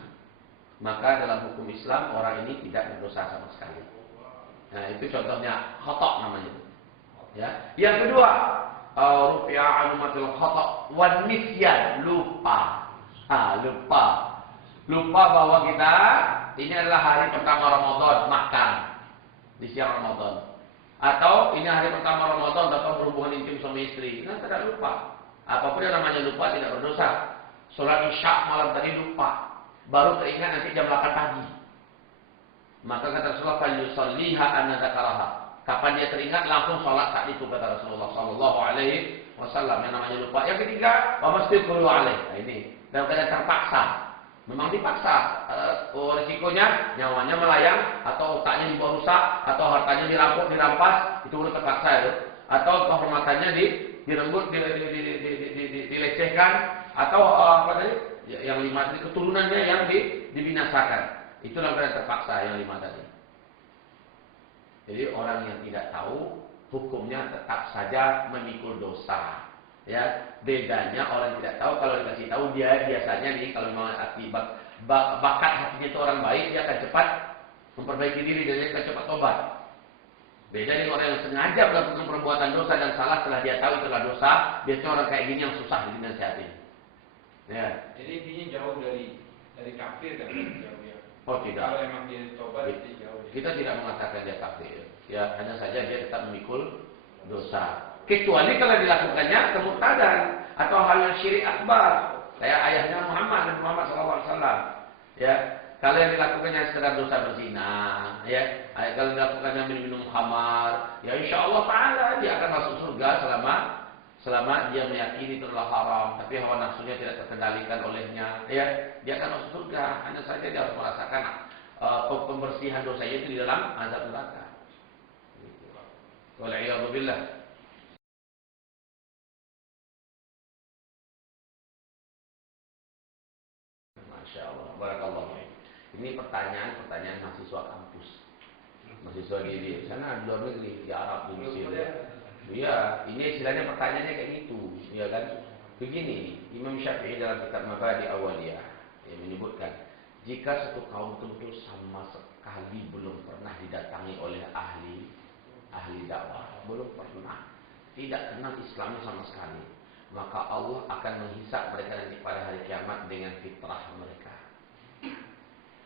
Maka dalam hukum Islam orang ini tidak berdosa sama sekali. Nah, itu contohnya khata' namanya. Ya. Yang kedua, rufi'a 'an ummatil khata' wan nisyan, lupa. Lupa bahwa kita ini adalah hari pertama Ramadan, makan di siang Ramadan. Atau ini hari pertama Ramadan atau berhubungan intim suami istri. Nah, tidak lupa. Apapun yang namanya lupa tidak berdosa. Sholat Isya malam tadi lupa. Baru teringat nanti jam 8 pagi. Maka kata Rasulullah, "Falyusalliha an dzakaraha." Kapan dia teringat langsung sholat saat itu kata Rasulullah sallallahu alaihi wasallam. Yang namanya lupa. Yang ketiga, wa mastabqulu alaih. Nah, ini dalam keadaan terpaksa. Memang dipaksa. Resikonya nyawanya melayang atau otaknya dibawa rusak atau hartanya dirampok, dirampas, itu udah terpaksa itu. Atau kehormatannya direnggut, dilecehkan, atau apa tadi? Yang 5 tadi keturunannya yang dibinasakan. Itu dalam keadaan terpaksa yang 5 tadi. Jadi orang yang tidak tahu hukumnya tetap saja memikul dosa. Ya, bedanya orang yang tidak tahu kalau dikasih tahu dia biasanya nih kalau memang akibat bakat hatinya itu orang baik dia akan cepat memperbaiki diri dan dia akan cepat tobat. Beda dengan orang yang sengaja melakukan perbuatan dosa dan salah setelah dia tahu itulah dosa, biasanya orang kayak gini yang susah dinasihatin. Ya. Jadi intinya jauh dari kafir kan jauh ya. Oh tidak. Kalau emang dia tobat dia jauh. Kita tidak mengatakan dia kafir. Ya, hanya saja dia tetap memikul dosa. Kecuali kalau dilakukannya kemurtadan atau hal yang syirik akbar, kayak ayahnya Nabi Muhammad SAW. Ya, kalau yang dilakukannya sekedar dosa berzina, ya, kalau dilakukannya minum khamar, ya insya Allah Taala dia akan masuk surga selama dia meyakini itu adalah haram, tapi hawa nafsunya tidak terkendalikan olehnya, ya, dia akan masuk surga. Hanya saja dia harus merasakan pembersihan dosanya itu di dalam azab neraka. Wal'iyadzubillah. Masya Allah, barakallah. Ini pertanyaan mahasiswa kampus, mahasiswa di sana di luar negeri, di Arab, di Mesir. Ya, ini istilahnya pertanyaannya kayak gitu, ya kan? Begini, Imam Syafi'i dalam kitab Mabadi Awaliyah yang menyebutkan, jika satu kaum tentu sama sekali belum pernah didatangi oleh ahli dakwah, belum pernah, tidak kenal Islamnya sama sekali, maka Allah akan menghisap mereka nanti pada hari kiamat dengan fitrah mereka.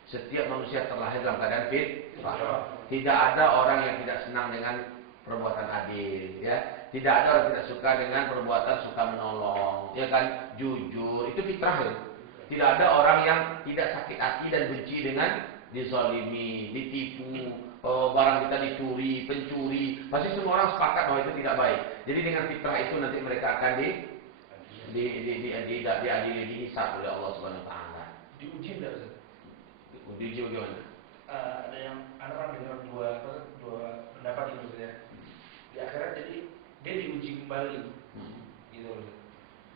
Setiap manusia terlahir dalam keadaan fitrah. Tidak ada orang yang tidak senang dengan perbuatan adil, ya. Tidak ada orang tidak suka dengan perbuatan suka menolong, ya kan, jujur, itu fitrah ya. Tidak ada orang yang tidak sakit hati dan benci dengan dizalimi, ditipu, barang kita dicuri, pencuri. Pasti semua orang sepakat bahwa itu tidak baik. Jadi dengan fitrah itu nanti mereka akan diadili, dihisab oleh Allah Subhanahu wa taala. Diuji enggak, Ustaz? Diuji bagaimana? Ada yang pernah dengar dua pendapat itu ya. Di akhirat jadi dia diuji kembali. Gitu.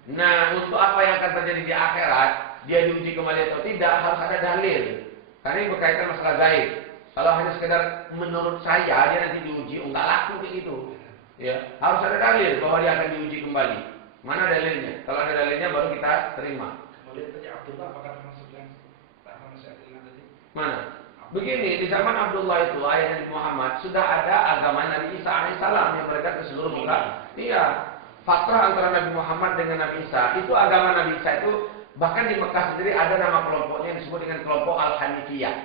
Nah, untuk apa yang akan terjadi di akhirat, dia diuji kembali atau tidak, harus ada dalil. Karena ini berkaitan masalah gaib. Kalau hanya sekedar menurut saya dia nanti diuji, enggak laku begitu. Ya, harus ada dalil bahwa dia akan diuji kembali. Mana dalilnya? Kalau ada dalilnya baru kita terima. Kemudian tadi Abdullah apakah termasuk yang tak masuk akal tadi? Mana? Begini, di zaman Abdullah itu, ayah Nabi Muhammad, sudah ada agama Nabi Isa alaihissalam yang beredar ke seluruh muka. Iya, fatrah antara Nabi Muhammad dengan Nabi Isa. Itu agama Nabi Isa itu, bahkan di Mekah sendiri ada nama kelompoknya yang disebut dengan kelompok Al-Hanifiyah.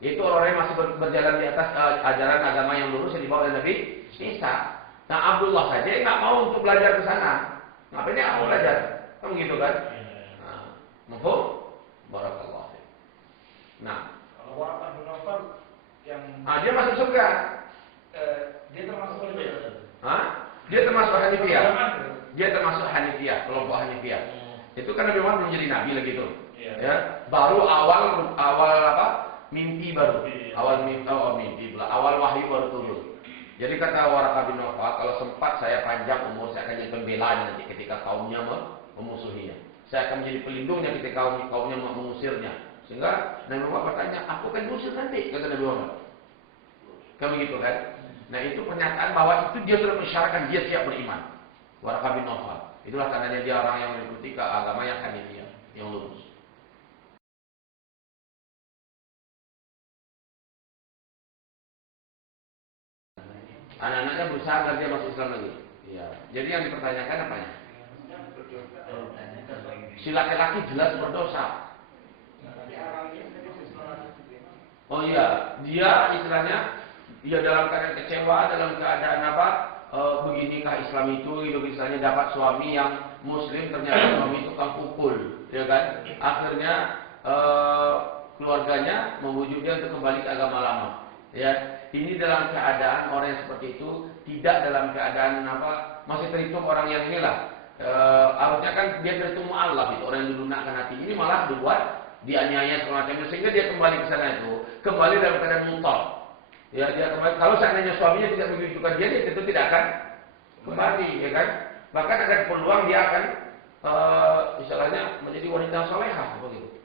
Yaitu orang yang masih berjalan di atas ajaran agama yang lurus yang dibawa oleh Nabi Isa. Nah, Abdullah saja nggak mau untuk belajar ke sana. Ngapain dia mau belajar? Kan begitu kan? Nah, mafhum? Barakallahu fiik. Nah, Kalau Waraqah bin Nawfal yang dia masuk surga. dia termasuk Hanifiyah. Dia termasuk Hanifiyah. Dia termasuk Hanifiyah, kelompok Hanifiyah. Itu kan Nabi Muhammad belum jadi nabi lagi tuh. Ya, baru awal apa? Mimpi baru. Awal wahyu baru turun. Jadi kata Waraqah bin Nawfal, kalau sempat saya panjang umur, saya akan jadi pembelanya nanti ketika kaumnya memusuhinya. Saya akan menjadi pelindungnya ketika kaumnya mengusirnya. Sehingga Nabi Muhammad bertanya, aku akan diusir nanti, kata Nabi Muhammad. Kan begitu kan? Nah, itu pernyataan bahwa itu dia sudah mensyaratkan dia siap beriman. Waraqah bin Nawfal. Itulah tandanya dia orang yang mengikuti ke agama yang Hanifiyah, yang lurus. Anak-anaknya berusaha agar dia masuk Islam lagi. Ya. Jadi yang dipertanyakan apanya? Si laki-laki jelas berdosa. Oh iya, dia istilahnya dia dalam keadaan kecewa, dalam keadaan apa? Beginikah Islam itu? Gitu misalnya dapat suami yang Muslim, ternyata suami itu kan pukul, ya kan? Akhirnya keluarganya membujuk dia untuk kembali ke agama lama. Ya, ini dalam keadaan orang yang seperti itu tidak dalam keadaan apa? Masih terhitung orang yang inilah. Harusnya kan dia terhitung mu'allaf itu, orang yang dilunakkan hati. Ini malah dibuat dianiaya semacamnya sehingga dia kembali ke sana itu kembali dalam keadaan mutal. Ya, dia kembali. Kalau seandainya suaminya tidak menunjukkan dia tentu tidak akan kembali, ya kan? Bahkan ada peluang dia akan istilahnya menjadi wanita solehah begitu.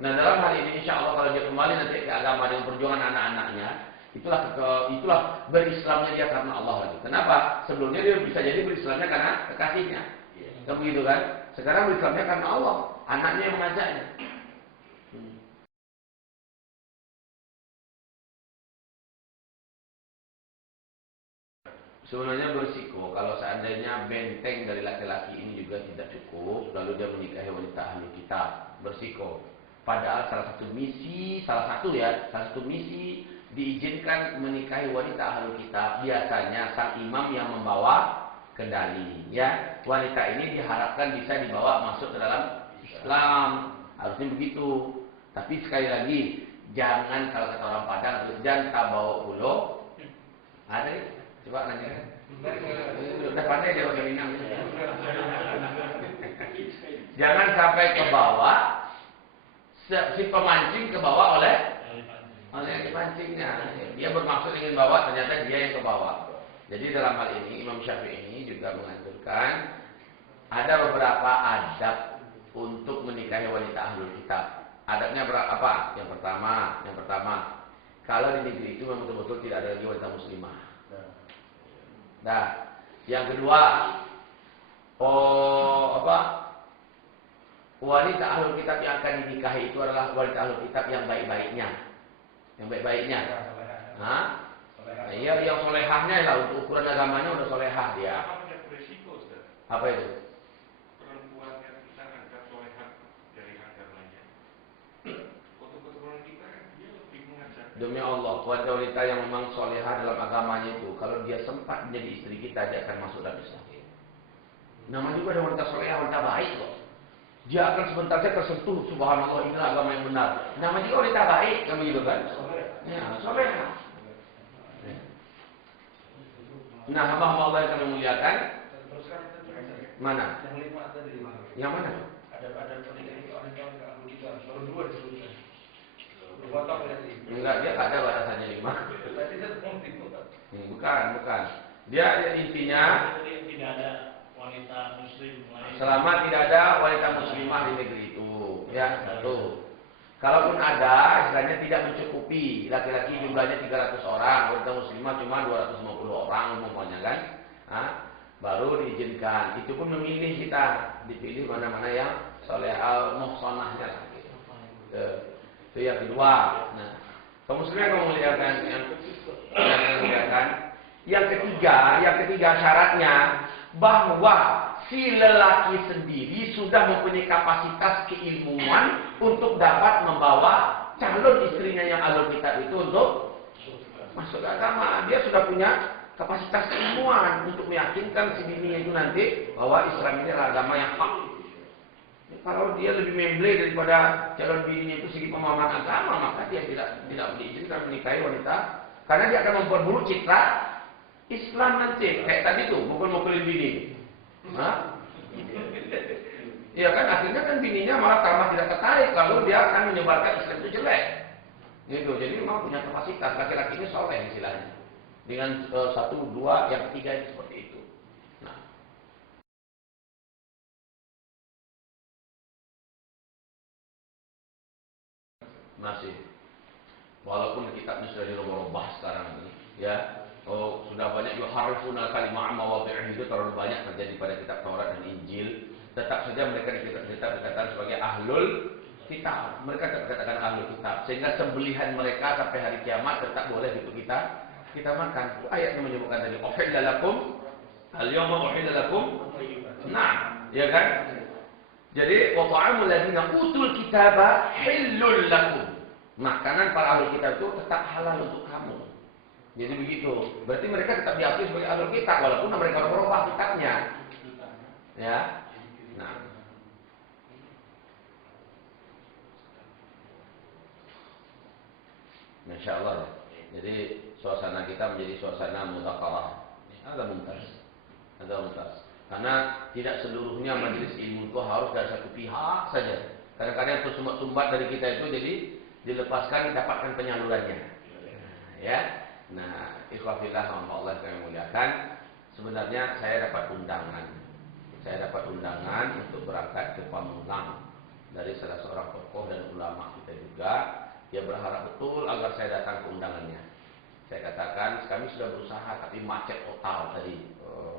Nah, dalam hal ini insya Allah kalau dia kembali nanti ke agama dengan perjuangan anak-anaknya, itulah berislamnya dia karena Allah lagi. Kenapa? Sebelumnya dia bisa jadi berislamnya karena kekasihnya. Kan begitu kan? Sekarang berislamnya karena Allah, anaknya yang mengajaknya. Sebenarnya berisiko kalau seandainya benteng dari laki-laki ini juga tidak cukup, lalu dia menikahi wanita ahli kitab, berisiko. Padahal salah satu misi diizinkan menikahi wanita ahlul kitab, biasanya sang imam yang membawa kendali. Ya, wanita ini diharapkan bisa dibawa masuk ke dalam Islam, harusnya begitu. Tapi sekali lagi, jangan kalau kata orang Padang, jangan bawa pulau. Ada nih, coba nanya kan? Udah pandai dia pakai Minang. Jangan sampai ke bawah, si pemancing ke bawah oleh yang dipancingnya. Dia bermaksud ingin bawa, ternyata dia yang ke bawah. Jadi dalam hal ini Imam Syafi'i ini juga mengaturkan ada beberapa adab untuk menikahi wanita ahlul kitab. Adabnya apa? Yang pertama, kalau di negeri itu memang betul-betul tidak ada lagi wanita muslimah. Nah, yang kedua, wanita ahlul kitab yang akan dinikahi itu adalah wanita ahlul kitab yang baik-baiknya. Yang baik-baiknya. Hah? Nah, iya, yang solehahnya lah, untuk ukuran agamanya udah solehah dia. Apa itu? Perempuan yang kita anggap solehah dari agamanya. Untuk keturunan kita kan dia lebih mengajar. Demi Allah, wanita yang memang solehah dalam agamanya itu, kalau dia sempat menjadi istri kita, dia akan masuk dalam Islam. Nama juga ada wanita solehah, wanita baik kok. Dia akan sebentar saja tersentuh, subhanallah, inilah agama yang benar. Nama juga wanita baik, kan begitu kan? Ya, solehah. Nah, hamba-hamba Allah yang kami muliakan. Mana? Yang 5 tadi. Yang mana? Ada pernikahan itu orang yang ahlul kitab. Baru 2 disebutkan. Berpotong berarti. Enggak, dia tak ada batasannya 5. Berarti itu Bukan. Dia intinya tidak ada wanita muslim lain. Selama tidak ada wanita muslimah di negeri itu, ya, satu. Kalaupun ada, istilahnya tidak mencukupi. Laki-laki jumlahnya 300 orang, wanita muslimah cuma 250 orang umpamanya kan. Baru diizinkan. Itu pun memilih kita, dipilih mana-mana yang soleh al-muhsanahnya lah. Itu yang kedua. Nah, kaum muslimin yang memuliakan yang ketiga syaratnya bahwa si lelaki sendiri sudah mempunyai kapasitas keilmuan untuk dapat membawa calon istrinya yang ahlul kitab itu untuk masuk agama. Dia sudah punya kapasitas keilmuan untuk meyakinkan si bininya itu nanti bahwa Islam ini adalah agama yang hak. Kalau dia lebih memble daripada calon bininya itu segi pemahaman agama, maka dia tidak diizinkan menikahi wanita, karena dia akan memperburuk citra Islam nanti. Kayak tadi tuh, mukul-mukulin bini. Iya kan, akhirnya kan bininya malah tambah tidak tertarik kalau dia akan menyebarkan Islam itu jelek. Gitu. Jadi memang punya kapasitas, laki-laki ini soleh istilahnya. Dengan 1, 2, yang ketiga itu seperti itu. Nah. Masih. Walaupun kitabnya sudah dirubah-rubah sekarang ini, ya. Sudah banyak yuharrifuna kalimah mawadhi'ih, itu terlalu banyak terjadi pada kitab Taurat dan Injil. Tetap saja mereka di kitab dikatakan sebagai ahlul kitab. Mereka tetap dikatakan ahlul kitab, sehingga sembelihan mereka sampai hari kiamat tetap boleh untuk kita makan. Ayatnya menyebutkan tadi, uhilla lakum al-yawma uhilla lakum. Nah, ya kan? Jadi wa ta'amul ladzina utul kitaba hillul lakum. Makanan para ahlul kitab itu tetap halal untuk kamu. Jadi begitu. Berarti mereka tetap diakui sebagai ahlul kitab walaupun mereka merubah kitabnya. Ya. Nah. Masya Allah. Jadi suasana kita menjadi suasana mudzakarah. Ada mumtaz. Karena tidak seluruhnya majelis ilmu itu harus dari satu pihak saja. Kadang-kadang tersumbat-sumbat dari kita itu jadi dilepaskan, didapatkan penyalurannya. Ya. Nah, ikhwafillah hamba Allah yang muliakan, sebenarnya saya dapat undangan. Untuk berangkat ke Pamulang dari salah seorang tokoh dan ulama kita juga. Dia berharap betul agar saya datang ke undangannya. Saya katakan, kami sudah berusaha tapi macet total tadi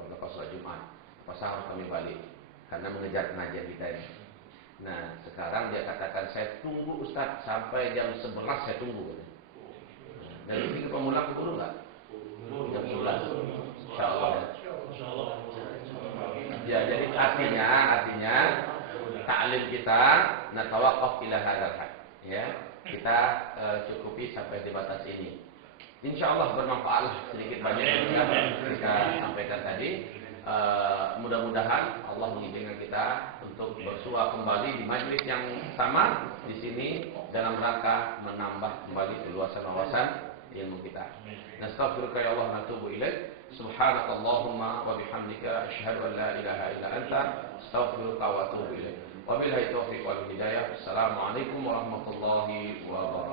lepas sholat Jumat. Pasal harus kami balik karena mengejar pengajian kita ini. Nah, sekarang dia katakan, saya tunggu Ustaz sampai jam 11 saya tunggu. Dan ini ke Pamulang keburu nggak? Jam 11. Insyaallah. Ya, jadi artinya taklim kita natawaqaf ila hadzal had. Ya, kita cukupi sampai di batas ini. Insya Allah bermanfaat sedikit banyak yang kita sampaikan tadi. Mudah-mudahan Allah mengizinkan kita untuk bersua kembali di majlis yang sama di sini dalam rangka menambah kembali keluasan wawasan ilmu kita. Nastaghfiruka ya Allah wa natubu ilaik. Subhanakallahumma wa bihamdika asyhadu an la ilaha illa anta astaghfiruka wa atubu ilaik. Wabillahi taufiq wal hidayah. Assalamualaikum warahmatullahi wabarakatuh.